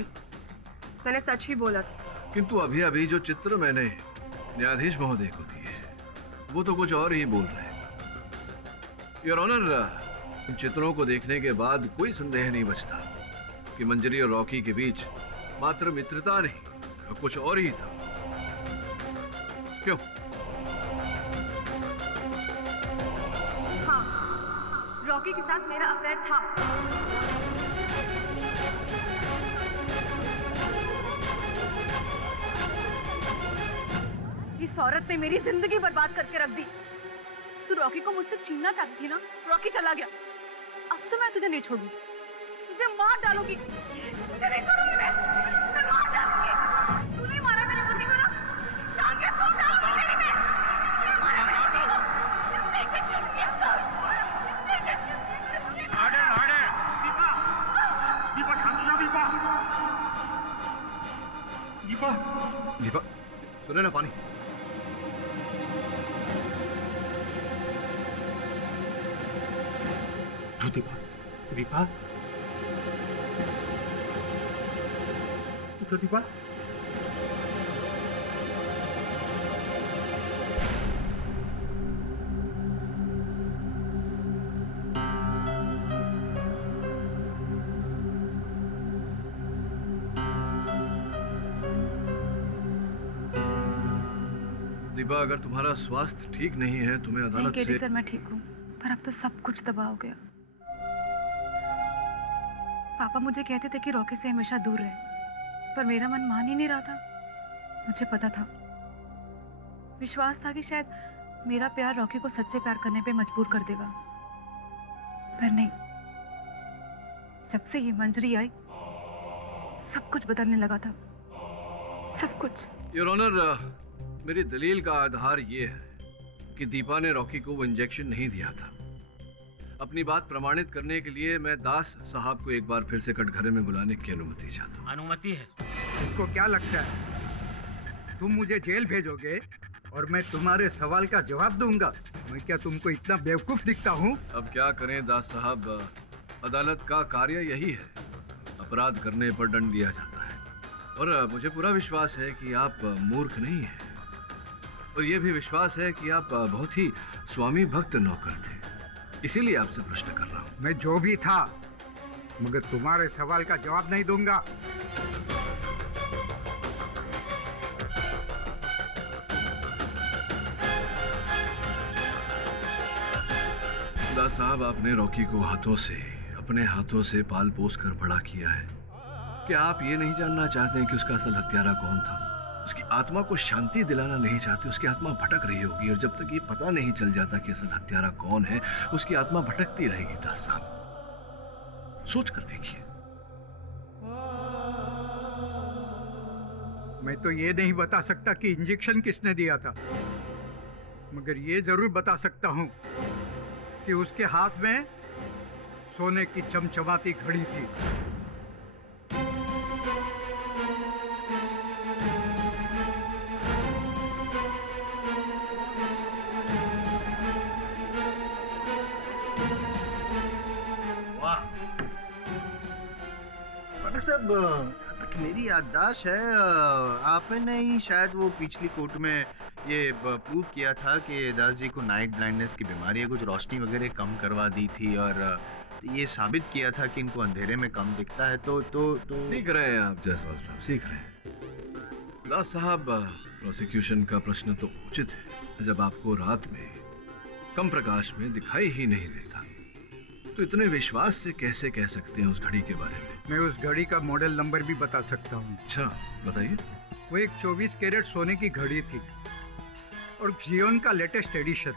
मैंने सच ही बोला था। किंतु अभी अभी जो चित्र मैंने न्यायाधीश महोदय को दिए वो तो कुछ और ही बोल रहे हैं। योर ऑनर, इन चित्रों को देखने के बाद कोई संदेह नहीं बचता कि मंजरी और रॉकी के बीच मात्र मित्रता नहीं, कुछ और ही था। क्यों? हाँ, रॉकी के साथ मेरा अफेयर था। इस औरत ने मेरी जिंदगी बर्बाद करके रख दी। तू रॉकी को मुझसे छीनना चाहती थी ना? रॉकी चला गया, अब तो मैं तुझे नहीं छोड़ूंगी, तुझे मार डालूंगी। तुझे नहीं छोड़ूंगी मैं मार डालूंगी। तूने मारा मेरे पति को ना, टांगे तोड़ डालूंगी तेरी मैं। तूने मारा मेरे पति को। दीपा शांत हो जा। दीपा सुने ना, पानी। दीपा, दीपा, पूछो दीपा। दीपा, अगर तुम्हारा स्वास्थ्य ठीक नहीं है तुम्हें नहीं अदालत केडी से सर, मैं ठीक हूँ, पर अब तो सब कुछ तबाह हो गया। पापा मुझे कहते थे कि रॉकी से हमेशा दूर रहे, पर मेरा मन मान ही नहीं रहा था। मुझे पता था, विश्वास था कि शायद मेरा प्यार रॉकी को सच्चे प्यार करने पे मजबूर कर देगा, पर नहीं। जब से ये मंजरी आई सब कुछ बदलने लगा था, सब कुछ। योर ऑनर, मेरी दलील का आधार ये है कि दीपा ने रॉकी को वो इंजेक्शन नहीं दिया था। अपनी बात प्रमाणित करने के लिए मैं दास साहब को एक बार फिर से कटघरे में बुलाने की अनुमति चाहता हूँ। अनुमति है। तुमको क्या लगता है तुम मुझे जेल भेजोगे और मैं तुम्हारे सवाल का जवाब दूंगा? मैं क्या तुमको इतना बेवकूफ दिखता हूँ? अब क्या करें दास साहब, अदालत का कार्य यही है, अपराध करने पर दंड दिया जाता है। और मुझे पूरा विश्वास है कि आप मूर्ख नहीं हैं, और यह भी विश्वास है कि आप बहुत ही स्वामी भक्त नौकर थे, इसीलिए आपसे प्रश्न कर रहा हूँ। मैं जो भी था, मगर तुम्हारे सवाल का जवाब नहीं दूंगा। दास साहब, आपने रॉकी को अपने हाथों से पाल पोस कर बड़ा किया है। क्या आप ये नहीं जानना चाहते हैं कि उसका असल हत्यारा कौन था? उसकी आत्मा को शांति दिलाना नहीं चाहते? उसकी आत्मा भटक रही होगी, और जब तक ये पता नहीं चल जाता कि असल हत्यारा कौन है, उसकी आत्मा भटकती रहेगी। दास साहब, सोच कर देखिए। मैं तो ये नहीं बता सकता कि इंजेक्शन किसने दिया था, मगर ये जरूर बता सकता हूँ कि उसके हाथ में सोने की चमचमाती घड़ी थी। साहब, तक मेरी याददाश्त है, आपने ही शायद वो पिछली कोर्ट में ये प्रूव किया था कि दास जी को नाइट ब्लाइंडनेस की बीमारी है, कुछ रोशनी वगैरह कम करवा दी थी, और ये साबित किया था कि इनको अंधेरे में कम दिखता है। तो सीख रहे हैं आप जायसवाल साहब, सीख रहे हैं। दास साहब, प्रोसिक्यूशन का प्रश्न तो उचित है। जब आपको रात में कम प्रकाश में दिखाई ही नहीं देता, तो इतने विश्वास से कैसे कह सकते हैं उस घड़ी के बारे में? मैं उस घड़ी का मॉडल नंबर भी बता सकता हूँ। अच्छा, बताइए। वो एक 24 कैरेट सोने की घड़ी थी, और जियोन का लेटेस्ट एडिशन।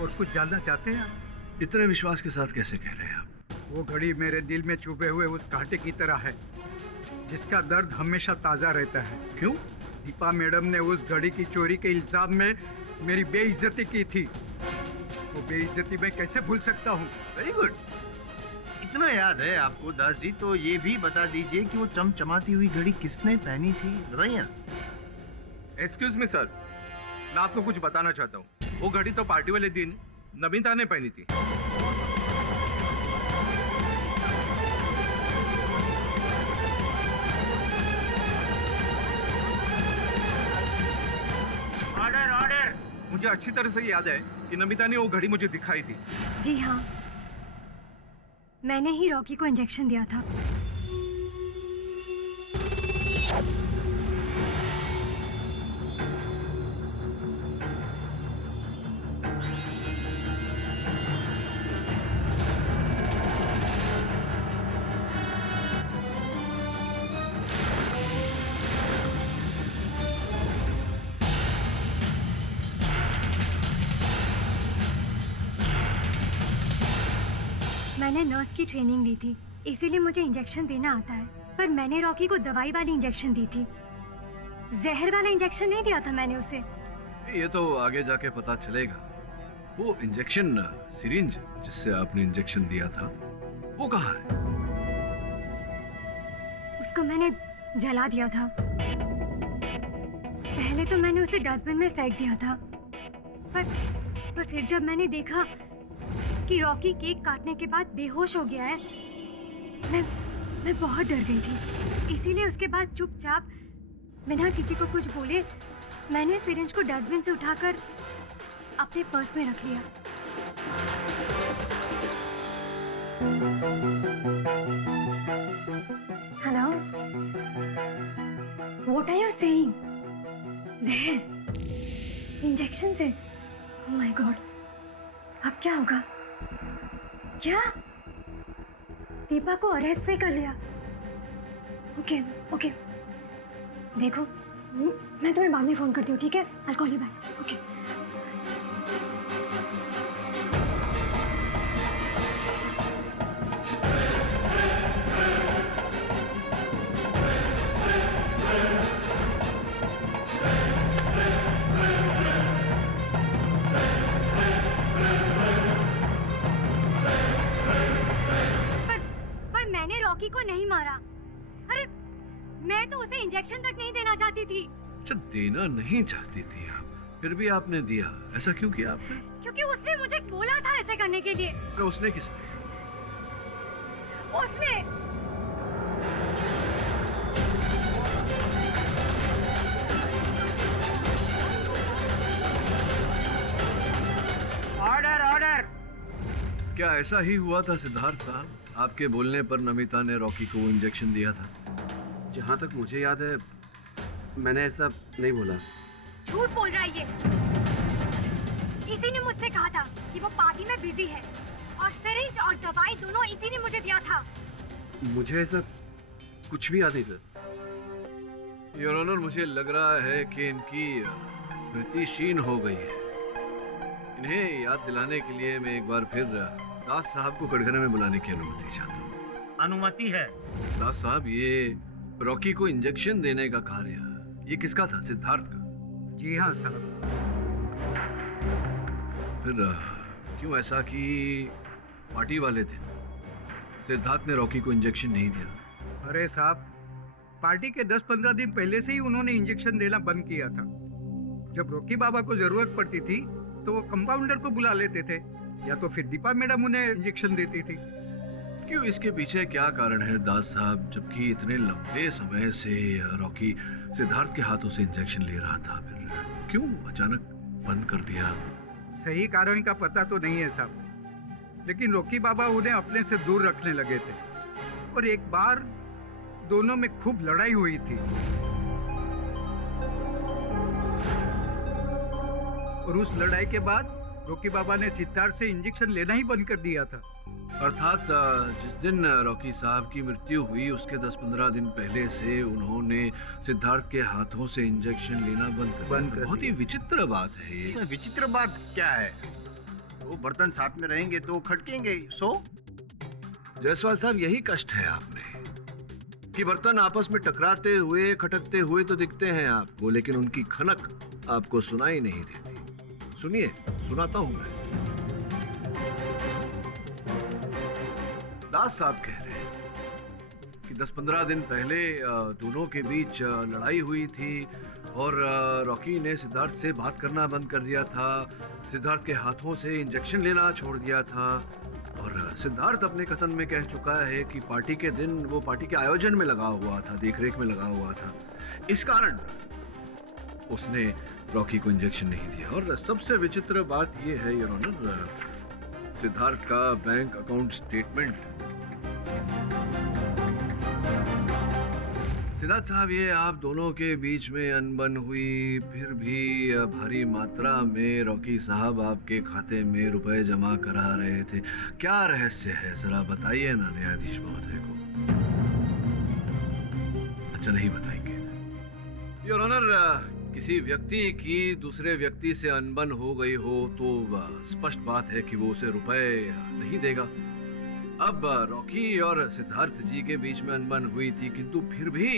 और कुछ जानना चाहते हैं आप? इतने विश्वास के साथ कैसे कह रहे हैं आप? वो घड़ी मेरे दिल में छुपे हुए उस कांटे की तरह है, जिसका दर्द हमेशा ताजा रहता है। क्यों? दीपा मैडम ने उस घड़ी की चोरी के इल्जाम में मेरी बेइज्जती की थी। वो बेइज्जती मैं कैसे भूल सकता हूँ? वेरी गुड, इतना याद है आपको दास जी, तो ये भी बता दीजिए कि वो चमचमाती हुई घड़ी किसने पहनी थी, बताइए। एक्सक्यूज मी सर, मैं आपको कुछ बताना चाहता हूँ। वो घड़ी तो पार्टी वाले दिन नमिता ने पहनी थी। Order order. मुझे अच्छी तरह से याद है कि नमिता ने वो घड़ी मुझे दिखाई थी। जी हाँ, मैंने ही रॉकी को इंजेक्शन दिया था। मैंने नर्स की ट्रेनिंग ली थी, इसीलिए मुझे इंजेक्शन देना आता है, पर मैंने रॉकी को दवाई वाली इंजेक्शन दी थी, जहर वाला इंजेक्शन नहीं दिया था मैंने उसे। ये तो आगे जाके पता चलेगा। वो इंजेक्शन सिरिंज जिससे आपने इंजेक्शन दिया था, वो कहाँ है? उसको मैंने जला दिया था। पहले तो मैंने उसे डस्टबिन में फेंक दिया था, पर फिर जब मैंने देखा कि रॉकी केक काटने के बाद बेहोश हो गया है, मैं बहुत डर गई थी, इसीलिए उसके बाद चुपचाप बिना किसी को कुछ बोले मैंने सिरिंज को डस्टबिन से उठाकर अपने पर्स में रख लिया। Hello, what are you saying? जहर इंजेक्शन से? ओह माय गॉड, अब क्या होगा? क्या दीपा को अरेस्ट पे कर लिया? ओके ओके, देखो मैं तुम्हें बाद में फोन करती हूँ, ठीक है? I'll call you back. Okay. पर मैंने रॉकी को नहीं मारा। अरे मैं तो उसे इंजेक्शन तक नहीं देना चाहती थी। अच्छा, देना नहीं चाहती थी आप, फिर भी आपने दिया। ऐसा क्यों किया आपने? क्योंकि उसने मुझे बोला था ऐसे करने के लिए। अरे उसने किसने? उसने। Order order. क्या ऐसा ही हुआ था सिद्धार्थ साहब? आपके बोलने पर नमिता ने रॉकी को इंजेक्शन दिया था? जहाँ तक मुझे याद है मैंने ऐसा नहीं बोला। झूठ बोल रहा है ये। इसी ने मुझसे कहा था कि वो पार्टी में बिजी है और सिरिंज और दवाई दोनों इसी ने मुझे दिया था। मुझे ऐसा कुछ भी याद नहीं था। योर ऑनर, मुझे लग रहा है कि इनकी स्मृति क्षीण हो गई है। इन्हें याद दिलाने के लिए मैं एक बार फिर दास साहब को कटघरे में बुलाने की अनुमति चाहता हूँ। अनुमति है। दास साहब, ये रॉकी को इंजेक्शन देने का कार्य ये किसका था? सिद्धार्थ का? जी हाँ साहब। फिर क्यों ऐसा कि पार्टी वाले दिन सिद्धार्थ ने रॉकी को इंजेक्शन नहीं दिया? अरे साहब, पार्टी के 10-15 दिन पहले से ही उन्होंने इंजेक्शन देना बंद किया था। जब रॉकी बाबा को जरूरत पड़ती थी तो वो कंपाउंडर को बुला लेते थे, या तो फिर दीपा मैडम उन्हें इंजेक्शन देती थी। क्यों, इसके पीछे क्या कारण है दास साहब? जबकि इतने लंबे समय से रॉकी सिद्धार्थ के हाथों से इंजेक्शन ले रहा था, फिर क्यों अचानक बंद कर दिया? सही कारण का पता तो नहीं है साहब, लेकिन रॉकी बाबा उन्हें अपने से दूर रखने लगे थे और एक बार दोनों में खूब लड़ाई हुई थी और उस लड़ाई के बाद रॉकी बाबा ने सिद्धार्थ से इंजेक्शन लेना ही बंद कर दिया था। अर्थात जिस दिन रॉकी साहब की मृत्यु हुई उसके 10-15 दिन पहले से उन्होंने सिद्धार्थ के हाथों से इंजेक्शन लेना बंद कर दिया। बहुत ही विचित्र बात है ये। विचित्र बात क्या है? वो बर्तन साथ में रहेंगे तो खटकेंगे। सो जायसवाल साहब, यही कष्ट है आप में कि बर्तन आपस में टकराते हुए खटकते हुए तो दिखते हैं आपको, लेकिन उनकी खनक आपको सुनाई नहीं देती। सुनिए, सुनाता हूं मैं। दास साहब कह रहे हैं कि 10-15 दिन पहले दोनों के बीच लड़ाई हुई थी और रॉकी ने सिद्धार्थ से बात करना बंद कर दिया था, सिद्धार्थ के हाथों से इंजेक्शन लेना छोड़ दिया था और सिद्धार्थ अपने कथन में कह चुका है कि पार्टी के दिन वो पार्टी के आयोजन में लगा हुआ था, देखरेख में लगा हुआ था। इस कारण उसने रॉकी को इंजेक्शन नहीं दिया। और सबसे विचित्र बात यह है योर ऑनर, सिद्धार्थ का बैंक अकाउंट स्टेटमेंट। सिद्धार्थ साहब, ये आप दोनों के बीच में अनबन हुई, फिर भी भारी मात्रा में रॉकी साहब आपके खाते में रुपए जमा करा रहे थे। क्या रहस्य है, जरा बताइए ना न्यायाधीश महोदय को। अच्छा, नहीं बताएंगे योर ऑनर। किसी व्यक्ति की दूसरे व्यक्ति से अनबन हो गई हो तो स्पष्ट बात है कि वो उसे रुपए नहीं देगा। अब रॉकी और सिद्धार्थ जी के बीच में अनबन हुई थी, किंतु फिर भी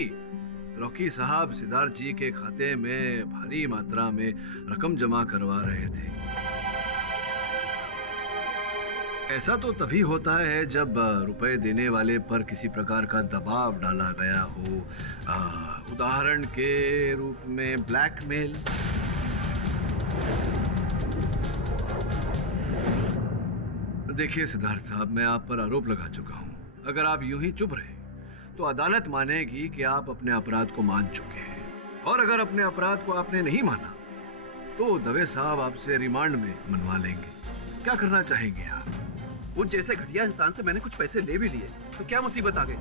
रॉकी साहब सिद्धार्थ जी के खाते में भारी मात्रा में रकम जमा करवा रहे थे। ऐसा तो तभी होता है जब रुपए देने वाले पर किसी प्रकार का दबाव डाला गया हो, उदाहरण के रूप में ब्लैकमेल। देखिए सिद्धार्थ साहब, मैं आप पर आरोप लगा चुका हूं। अगर आप यूं ही चुप रहे तो अदालत मानेगी कि आप अपने अपराध को मान चुके हैं। और अगर अपने अपराध को आपने नहीं माना तो दवे साहब आपसे रिमांड में मनवा लेंगे। क्या करना चाहेंगे आप? वो जैसे घटिया इंसान से मैंने कुछ पैसे ले भी लिए तो क्या मुसीबत आ गई?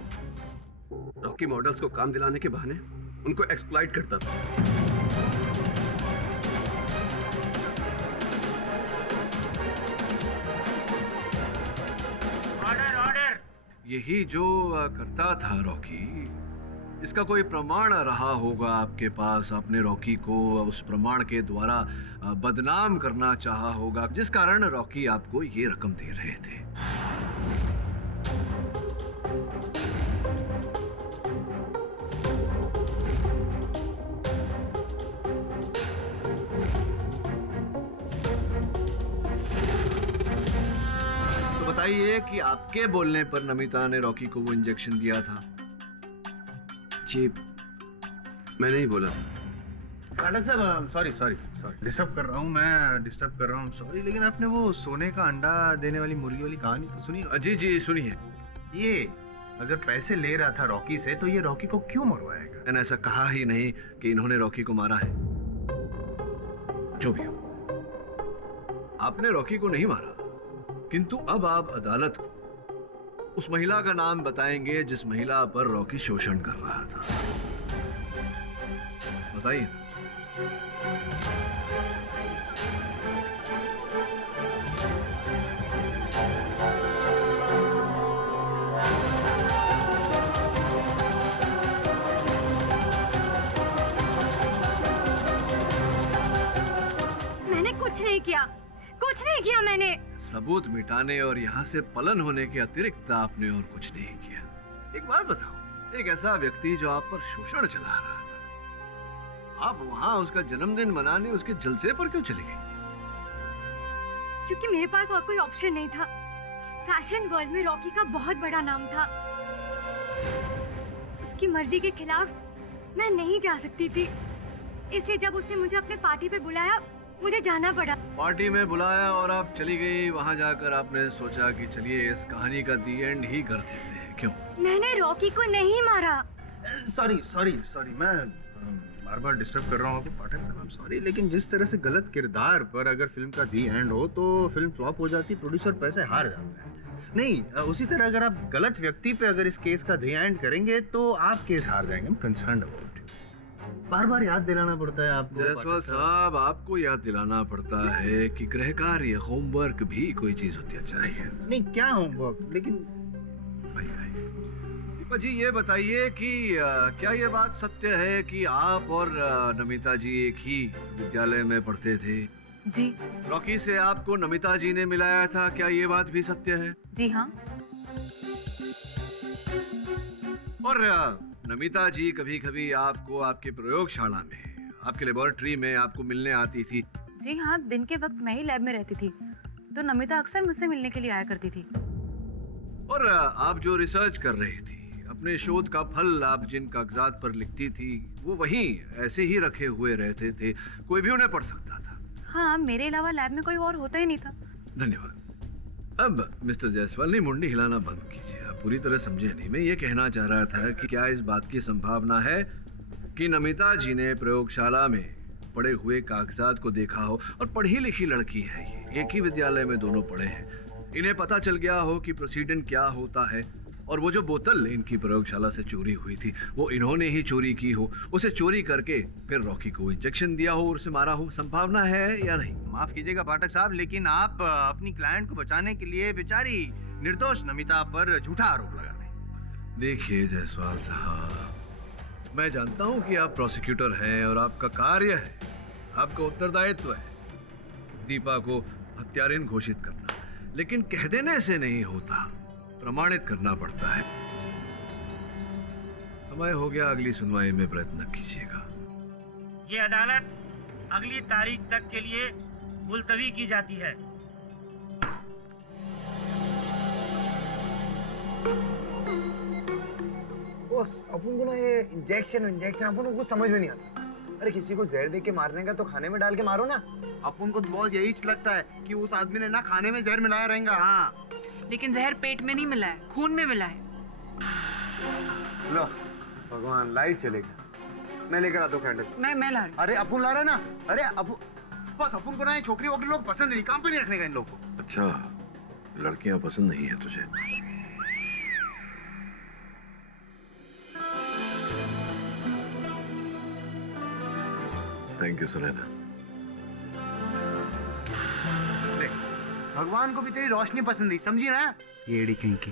रॉकी मॉडल्स को काम दिलाने के बहाने उनको एक्सप्लॉइट करता था। Order order. यही जो करता था रॉकी, इसका कोई प्रमाण रहा होगा आपके पास। आपने रॉकी को उस प्रमाण के द्वारा बदनाम करना चाहा होगा, जिस कारण रॉकी आपको ये रकम दे रहे थे। तो बताइए कि आपके बोलने पर नमिता ने रॉकी को वो इंजेक्शन दिया था? जी मैं नहीं बोला। डॉक्टर साहब सॉरी डिस्टर्ब कर रहा हूँ, मैं डिस्टर्ब कर रहा हूँ, सॉरी। लेकिन आपने वो सोने का अंडा देने वाली मुर्गी वाली कहानी तो सुनी? जी जी सुनिए। ये अगर पैसे ले रहा था रॉकी से तो ये रॉकी को क्यों मरवाएगा? मैंने ऐसा कहा ही नहीं कि इन्होंने रॉकी को मारा है। जो भी हो, आपने रॉकी को नहीं मारा, किंतु अब आप अदालत को उस महिला का नाम बताएंगे जिस महिला पर रॉकी शोषण कर रहा था। बताइए। मैंने कुछ नहीं किया मैंने। सबूत मिटाने और यहाँ से पलन होने के अतिरिक्त आपने और कुछ नहीं किया। एक बात बताओ, एक ऐसा व्यक्ति जो आप पर शोषण चला रहा था, आप वहाँ उसका जन्मदिन मनाने उसके जलसे पर क्यों चले गए? क्योंकि मेरे पास और कोई ऑप्शन नहीं था। फैशन वर्ल्ड में रॉकी का बहुत बड़ा नाम था। उसकी मर्जी के खिलाफ मैं नहीं जा सकती थी, इसलिए जब उसने मुझे अपने पार्टी पे बुलाया मुझे जाना पड़ा। पार्टी में बुलाया और आप चली गई। वहाँ जाकर आपने सोचा कि चलिए इस कहानी का दी एंड ही कर देते हैं। क्यों? मैंने रॉकी को नहीं मारा। सॉरी मैं बार बार डिस्टर्ब कर रहा हूँ आपको पाठक साहब, सॉरी। लेकिन जिस तरह से गलत किरदार पर अगर फिल्म का दी एंड हो तो फिल्म फ्लॉप हो जाती, प्रोड्यूसर पैसे हार जाता है। नहीं, उसी तरह अगर आप गलत व्यक्ति पे अगर इस केस का दी एंड करेंगे तो आप केस हार जाएंगे। कंसर्न अबाउट बार बार याद दिलाना पड़ता है आपको। जयसवाल साहब, आपको याद दिलाना पड़ता है कि गृह कार्य, होमवर्क भी कोई चीज होती चाहिए। नहीं, क्या होमवर्क? लेकिन दीपा जी ये बताइए कि क्या ये बात सत्य है कि आप और नमिता जी एक ही विद्यालय में पढ़ते थे? जी। रॉकी से आपको नमिता जी ने मिलाया था, क्या ये बात भी सत्य है? जी हाँ। और नमिता जी कभी कभी आपको आपके प्रयोगशाला में, आपके लेबोरेटरी में आपको मिलने आती थी? जी हाँ, दिन के वक्त मैं ही लैब में रहती थी तो नमिता अक्सर मुझसे मिलने के लिए आया करती थी। और आप जो रिसर्च कर रही थी, अपने शोध का फल आप जिन कागजात पर लिखती थी वो वहीं ऐसे ही रखे हुए रहते थे, कोई भी उन्हें पढ़ सकता था? हाँ, मेरे अलावा लैब में कोई और होता ही नहीं था। धन्यवाद। अब मिस्टर जायसवाल ने मुंडी हिलाना बंद कीजिए, आप पूरी तरह समझे नहीं। मैं ये कहना चाह रहा था कि क्या इस बात की संभावना है कि नमिता जी ने प्रयोगशाला में पड़े हुए कागजात को देखा हो, और पढ़ी लिखी लड़की है ये, एक ही विद्यालय में दोनों पढ़े हैं, इन्हें पता चल गया हो कि प्रोसीडेंट क्या होता है, और वो जो बोतल इनकी प्रयोगशाला से चोरी हुई थी वो इन्होंने ही चोरी की हो, उसे चोरी करके फिर रॉकी को इंजेक्शन दिया हो और उसे मारा हो। संभावना है या नहीं? माफ कीजिएगा पाठक साहब, लेकिन आप अपनी क्लाइंट को बचाने के लिए बेचारी निर्दोष नमिता पर झूठा आरोप लगा रहे हैं। देखिए जायसवाल साहब, मैं जानता हूं कि आप प्रोसिक्यूटर हैं और आपका कार्य है, आपका उत्तरदायित्व है दीपा को हत्यारिन घोषित करना, लेकिन कह देने से नहीं होता, प्रमाणित करना पड़ता है। समय हो गया, अगली सुनवाई में प्रयत्न कीजिएगा। ये अदालत अगली तारीख तक के लिए मुलतवी की जाती है। बॉस, अपन को ना ये इंजेक्शन अपन को कुछ समझ में नहीं आता। अरे किसी को जहर दे के मारने का तो खाने में डाल के मारो ना। अपन को तो बॉस यही लगता है कि उस आदमी ने ना खाने में जहर मिलाया रहेगा। हाँ, लेकिन जहर पेट में नहीं मिला है, खून में मिला है। लो भगवान, लाइट चलेगा। मैं लेकर आता हूँ कैंडल। मैं ला रही। अरे अपुन ला रहा है ना। अरे अपुन, बस अपुन को ना ये छोकरी वोकरी लोग पसंद नहीं, काम पे नहीं रखने का इन लोगों को। अच्छा, लड़कियां पसंद नहीं है तुझे? Thank you Sunaina. भगवान को भी तेरी रोशनी पसंद ही, समझी ना? येड़ी कहीं की।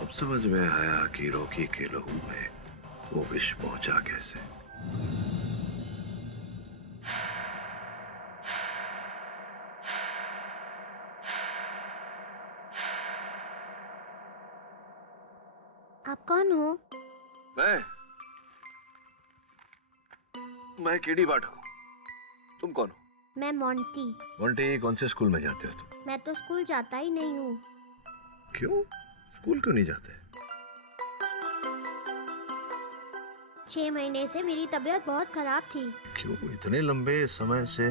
अब समझ में आया कि रॉकी के लहू में वो विष पहुंचा कैसे। आप कौन हो? मैं केडी बाट हूँ। तुम कौन हो? मैं मोंटी। मोंटी, कौन से स्कूल में जाते हो तुम? मैं तो स्कूल जाता ही नहीं हूँ। क्यों? स्कूल क्यों नहीं जाते? 6 महीने से मेरी तबीयत बहुत खराब थी। क्यों? इतने लंबे समय से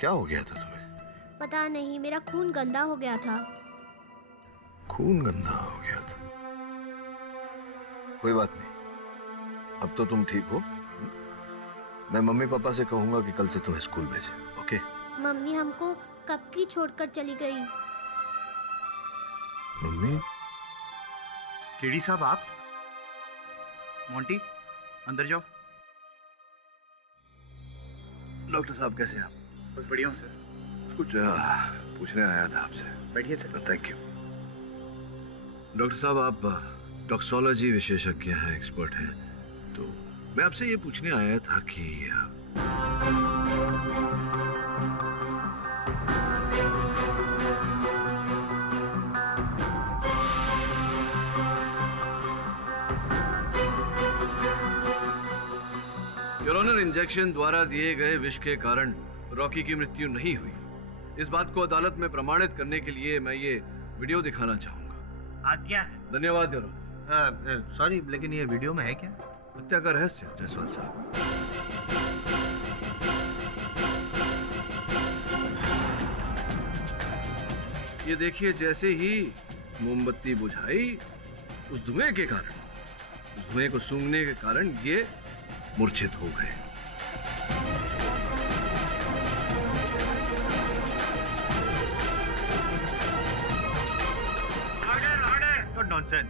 क्या हो गया था तुम्हें? पता नहीं, मेरा खून गंदा हो गया था। खून गंदा हो गया था? कोई बात नहीं, अब तो तुम ठीक हो। मैं मम्मी पापा से कहूंगा कि कल से तुम्हें स्कूल भेजे। ओके? मम्मी हमको कब की छोड़कर चली गई। मम्मी? केडी साहब आप? मोंटी अंदर जाओ। डॉक्टर साहब कैसे हैं आप? बस बढ़िया हूँ सर। कुछ पूछने आया था आपसे। बैठिए सर। Thank you. डॉक्टर साहब, आप टॉक्सोलॉजी विशेषज्ञ हैं, एक्सपर्ट हैं, तो मैं आपसे ये पूछने आया था कि योर ऑनर, इंजेक्शन द्वारा दिए गए विष के कारण रॉकी की मृत्यु नहीं हुई। इस बात को अदालत में प्रमाणित करने के लिए मैं ये वीडियो दिखाना चाहूंगा। आज्ञा है। धन्यवाद योर ऑनर। सॉरी, लेकिन ये वीडियो में है क्या? हत्या का रहस्य जायसवाल साहब। ये देखिए, जैसे ही मोमबत्ती बुझाई, उस धुएं के कारण, उस धुएं को सूंघने के कारण ये मूर्छित हो गए। नॉनसेंस।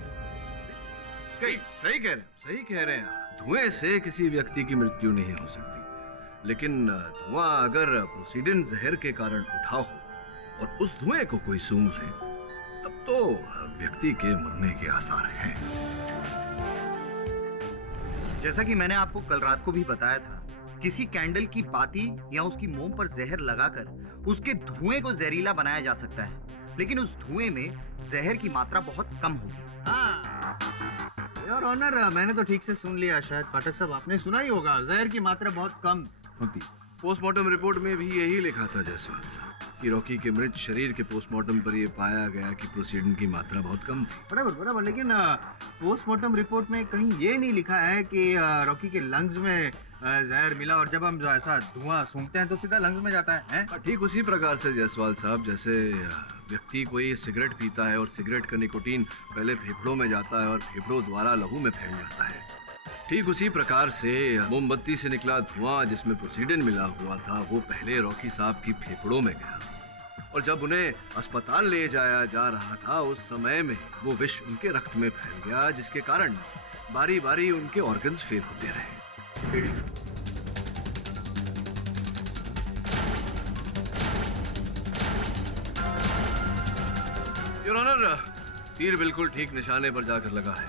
सही कह रहे हैं। धुएं से किसी व्यक्ति की मृत्यु नहीं हो सकती, लेकिन धुआं अगर प्रोसीडिन जहर के कारण उठा हो और उस धुएं को कोई सूंघ ले, तब तो व्यक्ति के मरने के आसार हैं। जैसा कि मैंने आपको कल रात को भी बताया था, किसी कैंडल की पाती या उसकी मोम पर जहर लगाकर उसके धुएं को जहरीला बनाया जा सकता है, लेकिन उस धुएं में जहर की मात्रा बहुत कम होगी। योर ऑनर, मैंने तो ठीक से सुन लिया। शायद पाठक साहब आपने सुना ही होगा, जहर की मात्रा बहुत कम होती। पोस्टमार्टम रिपोर्ट में भी यही लिखा था जायसवाल साहब कि रॉकी के मृत शरीर के पोस्टमार्टम पर यह पाया गया कि प्रोसीडिन की मात्रा बहुत कम थी। बराबर, लेकिन पोस्टमार्टम रिपोर्ट में कहीं ये नहीं लिखा है कि रॉकी के लंग्स में जहर मिला और जब हम ऐसा धुआं सूंघते हैं तो सीधा लंग्स में जाता है। ठीक उसी प्रकार से जायसवाल साहब, जैसे व्यक्ति कोई सिगरेट पीता है और सिगरेट का निकोटीन पहले फेफड़ों में जाता है और फेफड़ों द्वारा लहू में फैल जाता है, ठीक उसी प्रकार से मोमबत्ती से निकला धुआं जिसमें प्रोसीडिन मिला हुआ था, वो पहले रॉकी साहब की फेफड़ों में गया और जब उन्हें अस्पताल ले जाया जा रहा था, उस समय में वो विष उनके रक्त में फैल गया, जिसके कारण बारी बारी उनके ऑर्गन्स फेल होते रहे। योर ऑनर, तीर बिल्कुल ठीक निशाने पर जाकर लगा है।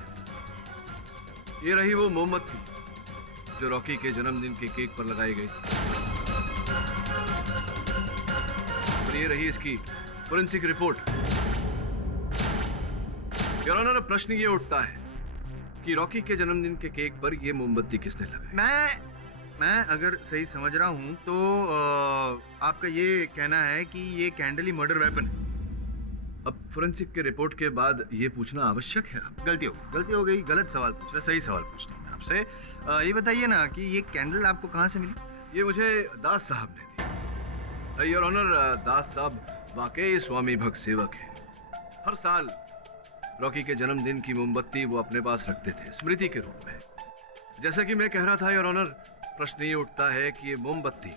ये रही वो मोमबत्ती जो रॉकी के जन्मदिन के केक पर लगाई गई थी, और ये रही इसकी फोरेंसिक रिपोर्ट। योर ऑनर, प्रश्न ये उठता है कि रॉकी के जन्मदिन के केक पर ये मोमबत्ती किसने लगाई? मैं अगर सही समझ रहा हूँ तो आपका ये कहना है कि ये कैंडल ही मर्डर वेपन है। अब फोरेंसिक के रिपोर्ट के बाद ये पूछना आवश्यक है। गलती हो गई, गलत सवाल पूछ रहा, सही सवाल पूछता हूँ मैं आपसे। ये बताइए ना कि ये कैंडल आपको कहाँ से मिली? ये मुझे दास साहब ने दी। योर ऑनर, दास साहब वाकई स्वामी भक्त सेवक है। हर साल रॉकी के जन्मदिन की मोमबत्ती वो अपने पास रखते थे स्मृति के रूप में। जैसा कि मैं कह रहा था योर ऑनर, प्रश्न ये उठता है कि ये मोमबत्ती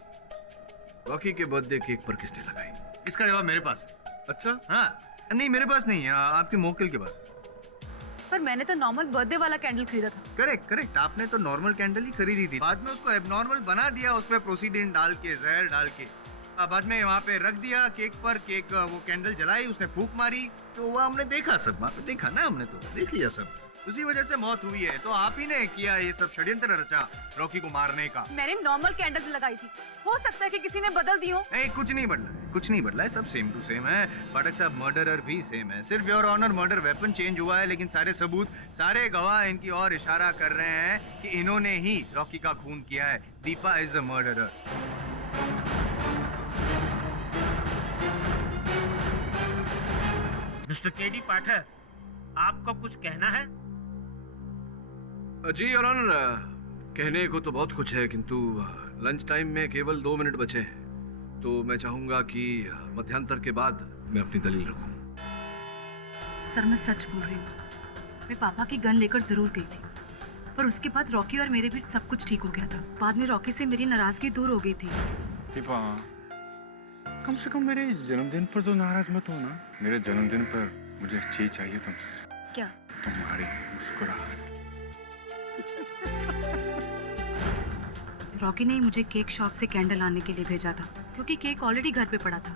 रॉकी के बर्थडे केक पर किसने लगाई? इसका जवाब मेरे पास है। अच्छा? हाँ, नहीं मेरे पास नहीं, आपके मोक्किल के पास। पर मैंने तो नॉर्मल बर्थडे वाला कैंडल खरीदा था। करेक्ट, आपने तो नॉर्मल कैंडल ही खरीदी थी, बाद में उसको एबनॉर्मल बना दिया, उसपे प्रोसीडेंट डाल के, जहर डाल के, बाद में वहाँ पे रख दिया केक पर। केक वो कैंडल जलाई, उसने फूंक मारी, तो वो हमने देखा, सब वहाँ पे देखा ना, हमने तो देख लिया सब, उसी वजह से मौत हुई है। तो आप ही ने किया ये सब षड्यंत्र रचा रॉकी को मारने का। मैंने नॉर्मल कैंडल लगाई थी, हो सकता है कि किसी ने बदल दी हो। नहीं, कुछ नहीं बदला है, सब सेम टू सेम है। पाठक साहब, मर्डरर भी सेम है, सिर्फ your honour murder weapon change हुआ है, लेकिन सारे सबूत, सारे गवाह इनकी ओर इशारा कर रहे हैं कि इन्होंने ही रॉकी का खून किया है। Deepa is the murderer. Mister KD Pathak, आपको कुछ कहना है? जी योर ऑनर, कहने को तो बहुत कुछ है, किंतु लंच टाइम में केवल 2 मिनट बचे हैं, तो मैं चाहूंगा कि मध्यांतर के बाद मैं अपनी दलील रखूं। सर, मैं सच बोल रही हूँ। मैं पापा की गन लेकर जरूर गई थी, पर उसके बाद रॉकी और मेरे बीच सब कुछ ठीक हो गया था। बाद में रॉकी से मेरी नाराजगी दूर हो गई थी। दीपा, कम से कम मेरे जन्मदिन पर तो नाराज मत हो ना। मेरे जन्मदिन पर मुझे चीज चाहिए तुमसे। क्या? तुम्हारी मुस्कुराहट। रॉकी ने मुझे केक शॉप से कैंडल लाने के लिए भेजा था, क्योंकि केक ऑलरेडी घर पे पड़ा था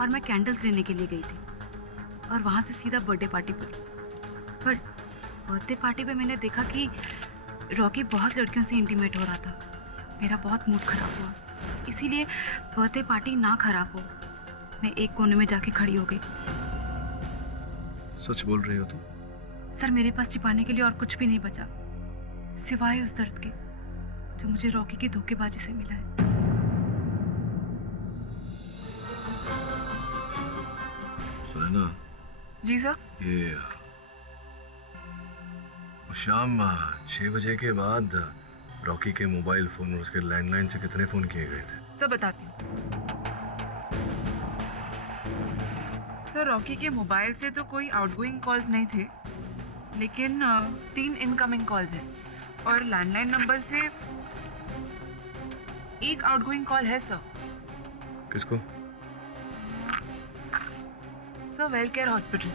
और मैं कैंडल्स लेने के लिए गई थी, और वहाँ से सीधा बर्थडे पार्टी पर बर्थडे पार्टी पे मैंने देखा कि रॉकी बहुत लड़कियों से इंटीमेट हो रहा था। मेरा बहुत मूड खराब हुआ, इसीलिए बर्थडे पार्टी ना खराब हो, मैं एक कोने में जाके खड़ी हो गई। सच बोल रही हो तुम? सर, मेरे पास छिपाने के लिए और कुछ भी नहीं बचा, सिवाय उस दर्द के जो मुझे रॉकी की धोखेबाजी से मिला है। सुनैना। जी सर। ये शाम 6 बजे के बाद रॉकी के मोबाइल फोन और उसके लैंडलाइन से कितने फोन किए गए थे? सर, बताती हूँ। सर, रॉकी के मोबाइल से तो कोई आउटगोइंग कॉल्स नहीं थे, लेकिन 3 इनकमिंग कॉल्स हैं, और लैंडलाइन नंबर से एक आउटगोइंग कॉल है सर। किसको? Sir, Welcare hospital.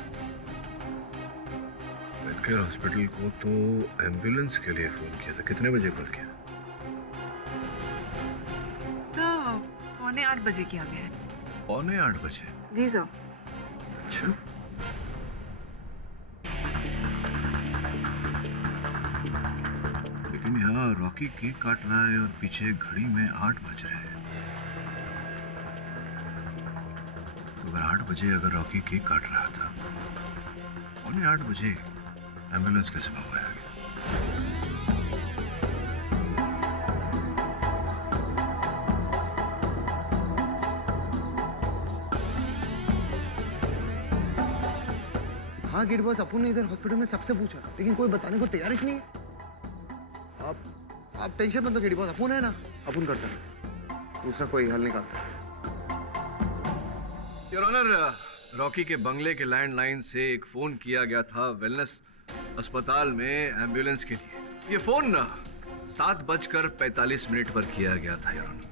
Welcare hospital को तो एम्बुलेंस के लिए फोन किया था। कितने बजे कॉल किया? सर, 7:45 बजे किया गया है। 7:45 बजे? जी सर। अच्छा, लेकिन यहाँ रॉकी केक काट रहा है और पीछे घड़ी में 8 बज रहे हैं। तो अगर 8 बजे अगर रॉकी केक काट रहा था, 7:45 बजे एम्बुलेंस कैसे मंगवाया गया? हाँ गेट बॉस, अपुन ने इधर हॉस्पिटल में सबसे पूछा, लेकिन कोई बताने को तैयार ही नहीं है। आप टेंशन मत लो गेट बॉस, अपुन है ना, अपुन करता है, दूसरा कोई हल निकालता है। योर ऑनर, रॉकी के बंगले के लैंडलाइन से एक फोन किया गया था वेलनेस अस्पताल में एम्बुलेंस के लिए। ये फोन 7:45 पर किया गया था योर ऑनर।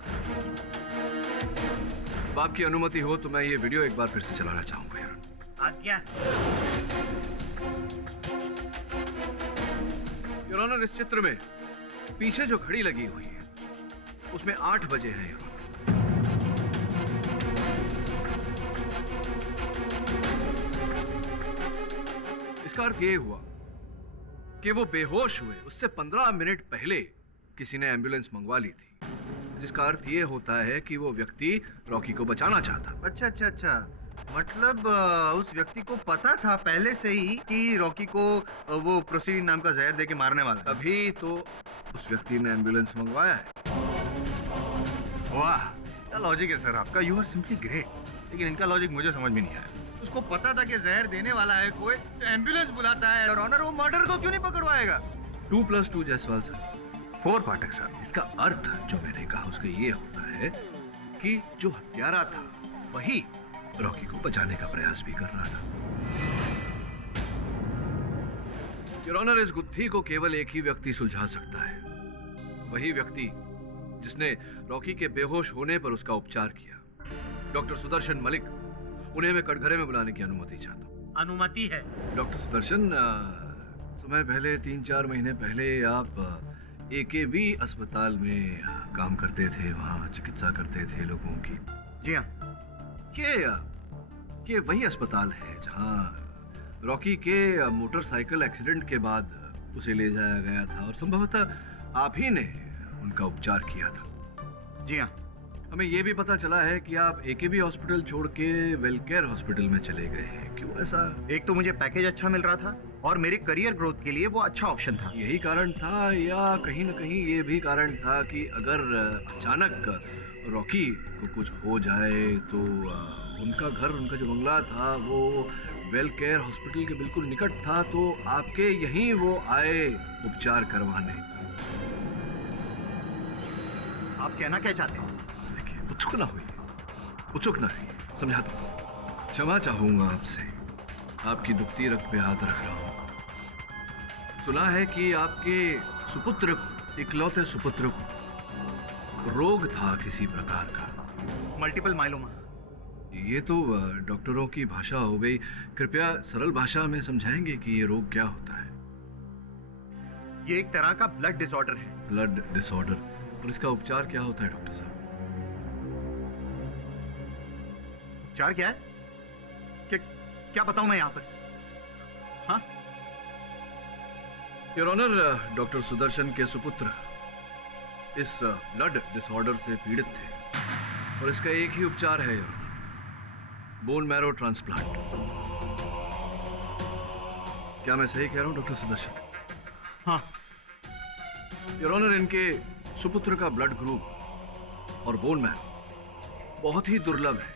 अब आपकी अनुमति हो तो मैं ये वीडियो एक बार फिर से चलाना चाहूंगा योर ऑनर। आज्ञा। योर ऑनर, इस चित्र में पीछे जो घड़ी लगी हुई है उसमें 8 बजे है योर ऑनर। इसका अर्थ ये हुआ कि वो बेहोश हुए उससे 15 मिनट पहले किसी ने एम्बुलेंस मंगवा ली थी, जिसका अर्थ ये होता है कि वो व्यक्ति रॉकी को बचाना चाहता। अच्छा, मतलब उस व्यक्ति को पता था पहले से ही कि रॉकी को वो प्रोसीडिन नाम का जहर देके मारने वाला है। तभी तो उस व्यक्ति ने एम्बुलेंस मंगवाया है। वाह, क्या लॉजिक है सर आपका, यू आर सिंपली ग्रेट। लेकिन इनका लॉजिक मुझे समझ में नहीं आया। उसको पता था कि जहर देने वाला है कोई, तो एम्बुलेंस बुलाता है और ऑनर वो मर्डर को क्यों नहीं पकड़वाएगा? 2+2 जायसवाल सर। 4 पाठक सर। इसका अर्थ जो मैंने कहा उसका ये होता है कि जो हत्यारा था वही रॉकी को बचाने का प्रयास भी कर रहा था। योर ऑनर, इस गुत्थी को केवल एक ही व्यक्ति सुलझा सकता है, वही व्यक्ति जिसने रॉकी के बेहोश होने पर उसका उपचार किया। डॉक्टर सुदर्शन मलिक, उन्हें मैं कटघरे में बुलाने की अनुमति चाहता हूँ। अनुमति है। डॉक्टर सुदर्शन, समय पहले 3-4 महीने पहले आप AKB अस्पताल में काम करते थे, वहाँ चिकित्सा करते थे लोगों की। जी हाँ। के वही अस्पताल है जहाँ रॉकी के मोटरसाइकिल एक्सीडेंट के बाद उसे ले जाया गया था और संभवतः आप ही ने उनका उपचार किया था। जी हाँ। हमें यह भी पता चला है कि आप AKB हॉस्पिटल छोड़ के वेलकेयर हॉस्पिटल में चले गए हैं, क्यों ऐसा? एक तो मुझे पैकेज अच्छा मिल रहा था और मेरे करियर ग्रोथ के लिए वो अच्छा ऑप्शन था। यही कारण था या कहीं न कहीं ये भी कारण था कि अगर अचानक रॉकी को कुछ हो जाए तो उनका घर, उनका जो बंगला था वो वेलकेयर हॉस्पिटल के बिल्कुल निकट था, तो आपके यहीं वो आए उपचार करवाने। आप कहना क्या चाहते हैं? उत्सुक ना हुई, समझाता हूँ। क्षमा चाहूंगा आपसे, आपकी दुखती रग पे हाथ रख रहा हूँ। सुना है कि आपके सुपुत्र को, इकलौते सुपुत्र को रोग था किसी प्रकार का, मल्टीपल माइलोमा। ये तो डॉक्टरों की भाषा हो गई, कृपया सरल भाषा में समझाएंगे कि ये रोग क्या होता है? ये एक तरह का ब्लड डिसऑर्डर है। ब्लड डिसऑर्डर, और इसका उपचार क्या होता है डॉक्टर साहब? उपचार क्या है? क्या बताऊं मैं यहाँ पर? हाँ? योर ऑनर, डॉक्टर सुदर्शन के सुपुत्र इस ब्लड डिसऑर्डर से पीड़ित थे और इसका एक ही उपचार है your honour, bone marrow transplant. क्या मैं सही कह रहा हूं डॉक्टर सुदर्शन? हाँ। योर ऑनर, इनके सुपुत्र का ब्लड ग्रुप और बोन मैरो बहुत ही दुर्लभ है।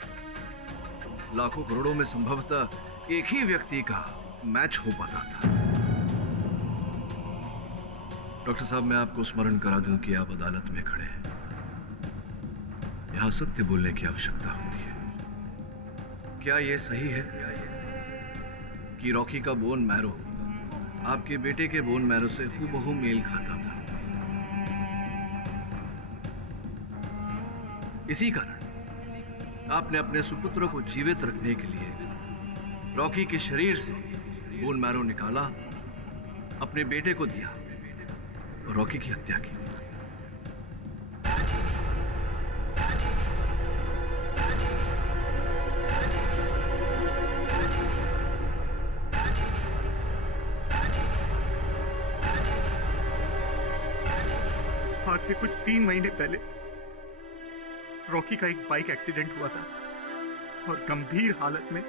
लाखों करोड़ों में संभवतः एक ही व्यक्ति का मैच हो पाता था। डॉक्टर साहब, मैं आपको स्मरण करा दूं कि आप अदालत में खड़े हैं। यहां सत्य बोलने की आवश्यकता होती है। क्या यह सही है कि रॉकी का बोन मैरो आपके बेटे के बोन मैरो से हूबहू मेल खाता था? इसी कारण आपने अपने सुपुत्र को जीवित रखने के लिए रॉकी के शरीर से बोन मैरो निकाला, अपने बेटे को दिया और रॉकी की हत्या की। आज से कुछ 3 महीने पहले रॉकी का एक बाइक एक्सीडेंट हुआ था और गंभीर हालत में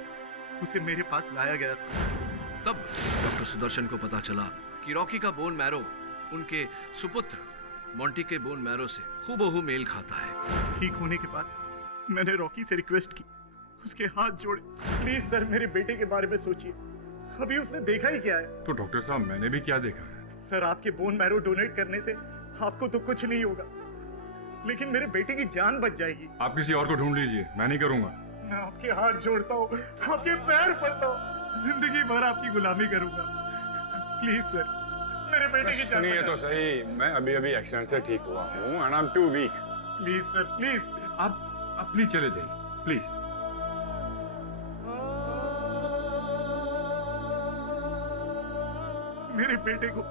उसे मेरे पास लाया गया था। तब डॉक्टर सुदर्शन को पता चला कि रॉकी का बोन मैरो उनके सुपुत्र मोंटी के बोन मैरो से हूबहू मेल खाता है। ठीक होने के बाद मैंने रॉकी से रिक्वेस्ट की, उसके हाथ जोड़े, प्लीज सर मेरे बेटे के बारे में सोचिए, अभी उसने देखा ही क्या है। तो डॉक्टर साहब, मैंने भी क्या देखा है? सर, आपके बोन मैरो डोनेट करने से आपको तो कुछ नहीं होगा, लेकिन मेरे बेटे की जान बच जाएगी। आप किसी और को ढूंढ लीजिए, मैं नहीं करूंगा। मैं आपके हाथ जोड़ता हूँ, आपके पैर पड़ता हूँ, जिंदगी भर आपकी गुलामी करूंगा। प्लीज सर, मेरे बेटे की जान सुनिए तो सही, मैं अभी अभी एक्सीडेंट से ठीक हुआ हूँ and I am too weak. Please sir, please. आप प्लीज चले जाइए, प्लीज। मेरे बेटे को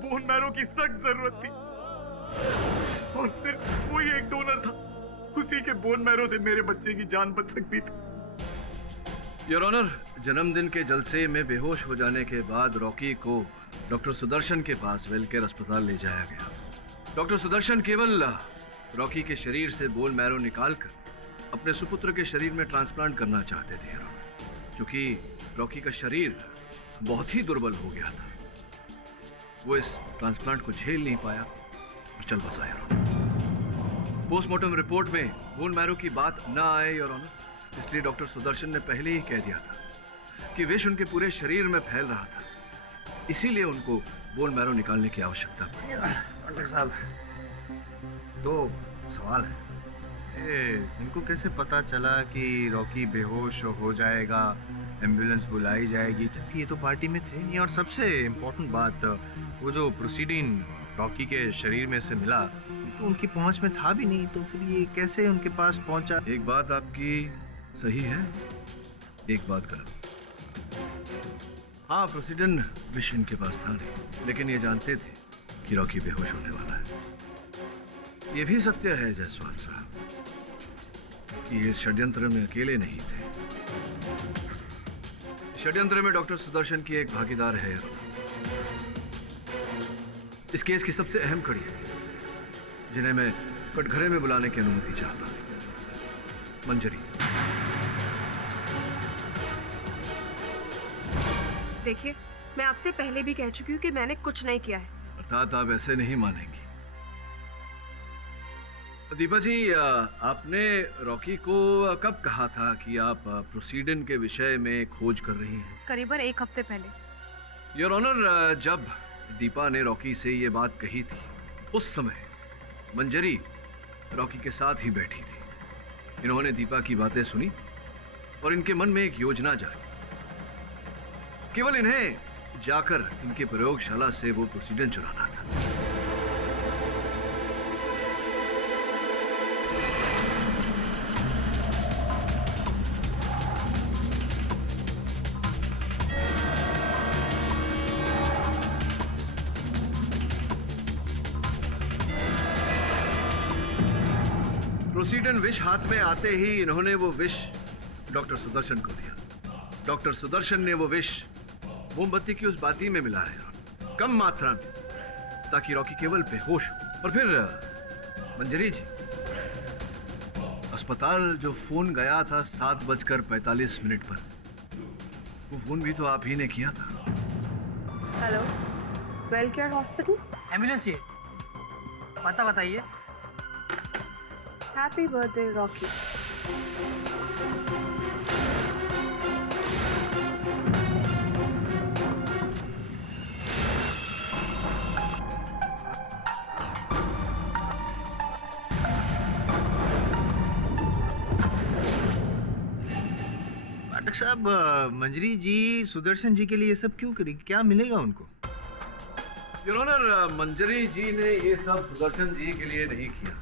बोन मैरो की सख्त जरूरत थी और सिर्फ कोई एक डोनर था, उसी के बोन मैरो से मेरे बच्चे की जान बच सकती थी। योर ऑनर, जन्मदिन के जलसे में बेहोश हो जाने के बाद रॉकी को डॉक्टर सुदर्शन के पास वेलकेयर अस्पताल ले जाया गया। डॉक्टर सुदर्शन केवल रॉकी के शरीर से बोन मैरो निकालकर अपने सुपुत्र के शरीर में ट्रांसप्लांट करना चाहते थे, क्योंकि रॉकी का शरीर बहुत ही दुर्बल हो गया था। वो इस ट्रांसप्लांट को झेल नहीं पाया और चल बसा। पोस्टमार्टम रिपोर्ट में बोन मैरो की बात न आए योर ऑनर, इसलिए डॉक्टर सुदर्शन ने पहले ही कह दिया था कि विष उनके पूरे शरीर में फैल रहा था, इसीलिए उनको बोन मैरो निकालने की आवश्यकता पड़ी। डॉक्टर साहब, दो सवाल है। इनको कैसे पता चला कि रॉकी बेहोश हो जाएगा, एम्बुलेंस बुलाई जाएगी, जबकि ये तो पार्टी में थे नहीं? और सबसे इम्पोर्टेंट बात, वो जो प्रोसीडिंग रॉकी के शरीर में से मिला तो उनकी पहुंच में था भी नहीं, तो फिर ये कैसे उनके पास पहुंचा? एक बात आपकी सही है, एक बात गलत। हाँ, प्रोसीडन विष इनके पास था नहीं, लेकिन ये जानते थे कि रॉकी बेहोश होने वाला है। ये भी सत्य है जायसवाल साहब कि ये षड्यंत्र में अकेले नहीं थे। षड्यंत्र में डॉक्टर सुदर्शन की एक भागीदार है। इस केस की सबसे अहम कड़ी है जिन्हें मैं कटघरे में बुलाने की अनुमति चाहता हूं, मंजरी। देखिए, मैं आपसे पहले भी कह चुकी हूँ कि मैंने कुछ नहीं किया है। अर्थात आप ऐसे नहीं मानेंगी। दीपा जी, आपने रॉकी को कब कहा था कि आप प्रोसीडन के विषय में खोज कर रही हैं? करीबन 1 हफ्ते पहले। योर ऑनर, जब दीपा ने रॉकी से ये बात कही थी, उस समय मंजरी रॉकी के साथ ही बैठी थी। इन्होंने दीपा की बातें सुनी और इनके मन में एक योजना जागी। केवल इन्हें जाकर इनके प्रयोगशाला से वो प्रोसीडन चुराना था। प्रोसीडन विष हाथ में आते ही इन्होंने वो विष डॉक्टर सुदर्शन को दिया। डॉक्टर सुदर्शन ने वो विष मोमबत्ती की उस बाती में मिलाया, कम मात्रा में, ताकि रॉकी केवल बेहोश हो। और फिर मंजरी जी, अस्पताल जो फोन गया था 7:45 पर, वो फोन भी तो आप ही ने किया था। Hello, well care hospital. Ambulance चाहिए, पता बताइए। Happy birthday Rocky. डॉक्टर साहब, मंजरी जी सुदर्शन जी के लिए ये सब क्यों करी? क्या मिलेगा उनको? योर ऑनर, मंजरी जी ने ये सब सुदर्शन जी के लिए नहीं किया।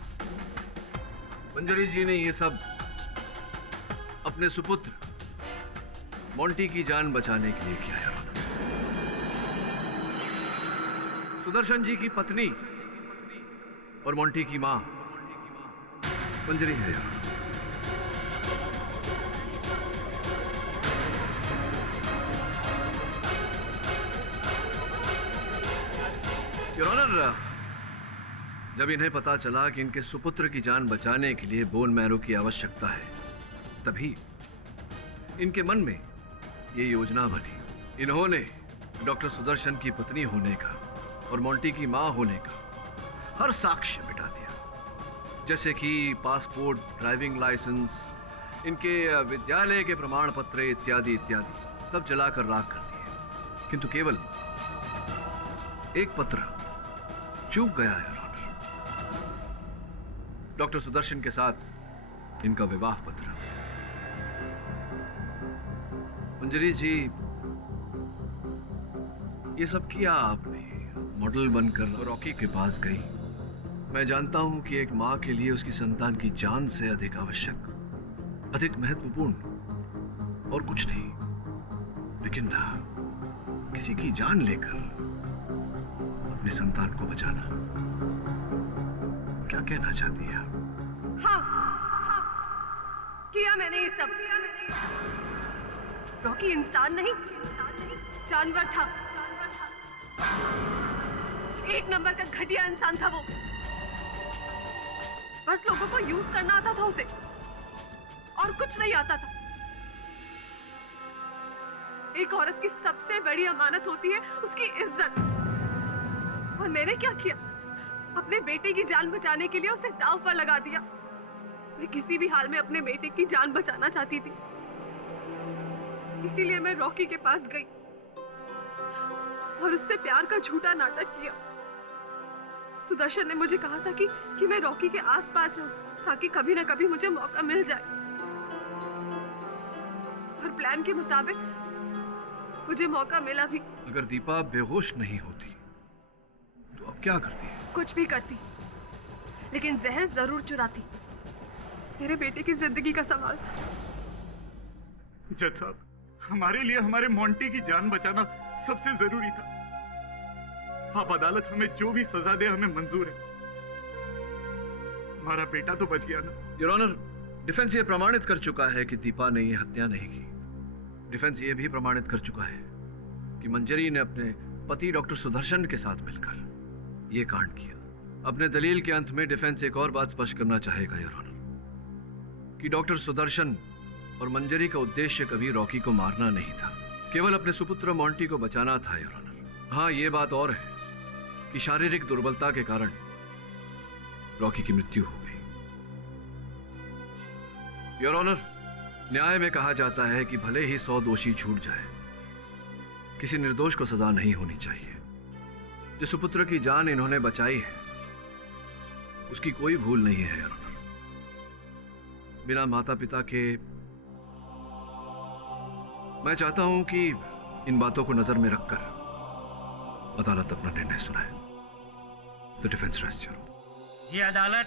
मंजरी जी ने ये सब अपने सुपुत्र मोंटी की जान बचाने के लिए किया है। सुदर्शन जी की पत्नी और मोंटी की मां मंजरी है। योर ऑनर, जब इन्हें पता चला कि इनके सुपुत्र की जान बचाने के लिए बोन मैरो की आवश्यकता है, तभी इनके मन में ये योजना बनी। इन्होंने डॉक्टर सुदर्शन की पत्नी होने का और मोंटी की मां होने का हर साक्ष्य मिटा दिया, जैसे कि पासपोर्ट, ड्राइविंग लाइसेंस, इनके विद्यालय के प्रमाण पत्र इत्यादि इत्यादि सब जलाकर राख कर दिए। किंतु केवल एक पत्र चूक गया है, डॉक्टर सुदर्शन के साथ इनका विवाह पत्र। मंजरी जी, ये सब किया आपने, मॉडल बनकर रॉकी के पास गई। मैं जानता हूं कि एक मां के लिए उसकी संतान की जान से अधिक आवश्यक, अधिक महत्वपूर्ण और कुछ नहीं, लेकिन किसी की जान लेकर अपने संतान को बचाना। क्या कहना चाहती है? हाँ, किया मैंने ये सब। रॉकी इंसान नहीं, जानवर था। 1 नंबर का घटिया इंसान था वो। बस लोगों को यूज करना आता था उसे, और कुछ नहीं आता था। एक औरत की सबसे बड़ी अमानत होती है उसकी इज्जत। और मैंने क्या किया? अपने बेटे की जान बचाने के लिए उसे दांव पर लगा दिया। मैं किसी भी हाल में अपने बेटे की जान बचाना चाहती थी, इसीलिए मैं रॉकी के पास गई और उससे प्यार का झूठा नाटक किया। सुदर्शन ने मुझे कहा था कि मैं रॉकी के आसपास रहूं ताकि कभी ना कभी मुझे मौका मिल जाए, और प्लान के मुताबिक मुझे मौका मिला भी। अगर दीपा बेहोश नहीं होती तो अब क्या करती? कुछ भी करती, लेकिन जहर जरूर चुराती। मेरे बेटे की जिंदगी का सवाल था। जज साहब, हमारे लिए हमारे मोंटी की जान बचाना सबसे जरूरी था। आप अदालत हमें जो भी सजा दे हमें मंजूर है। हमारा बेटा तो बच गया ना। योर ऑनर, डिफेंस ये प्रमाणित कर चुका है कि दीपा ने ये हत्या नहीं की। डिफेंस ये भी प्रमाणित कर चुका है कि मंजरी ने अपने पति डॉक्टर सुदर्शन के साथ मिलकर ये कांड किया। अपने दलील के अंत में डिफेंस एक और बात स्पष्ट करना चाहेगा योर ऑनर, कि डॉक्टर सुदर्शन और मंजरी का उद्देश्य कभी रॉकी को मारना नहीं था, केवल अपने सुपुत्र मोंटी को बचाना था योर ऑनर। हाँ, ये बात और है कि शारीरिक दुर्बलता के कारण रॉकी की मृत्यु हो गई। योर ऑनर, न्याय में कहा जाता है कि भले ही 100 दोषी छूट जाए, किसी निर्दोष को सजा नहीं होनी चाहिए। जिस सुपुत्र की जान इन्होंने बचाई है उसकी कोई भूल नहीं है योर ऑनर। बिना माता पिता के मैं चाहता हूं कि इन बातों को नजर में रखकर अदालत अपना निर्णय सुनाए। The defence rest your honour. ये अदालत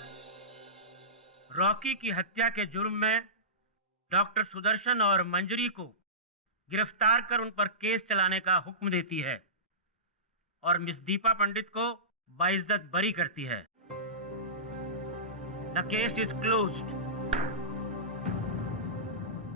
रॉकी की हत्या के जुर्म में डॉक्टर सुदर्शन और मंजरी को गिरफ्तार कर उन पर केस चलाने का हुक्म देती है और मिस दीपा पंडित को बाइज्जत बरी करती है। The case is closed.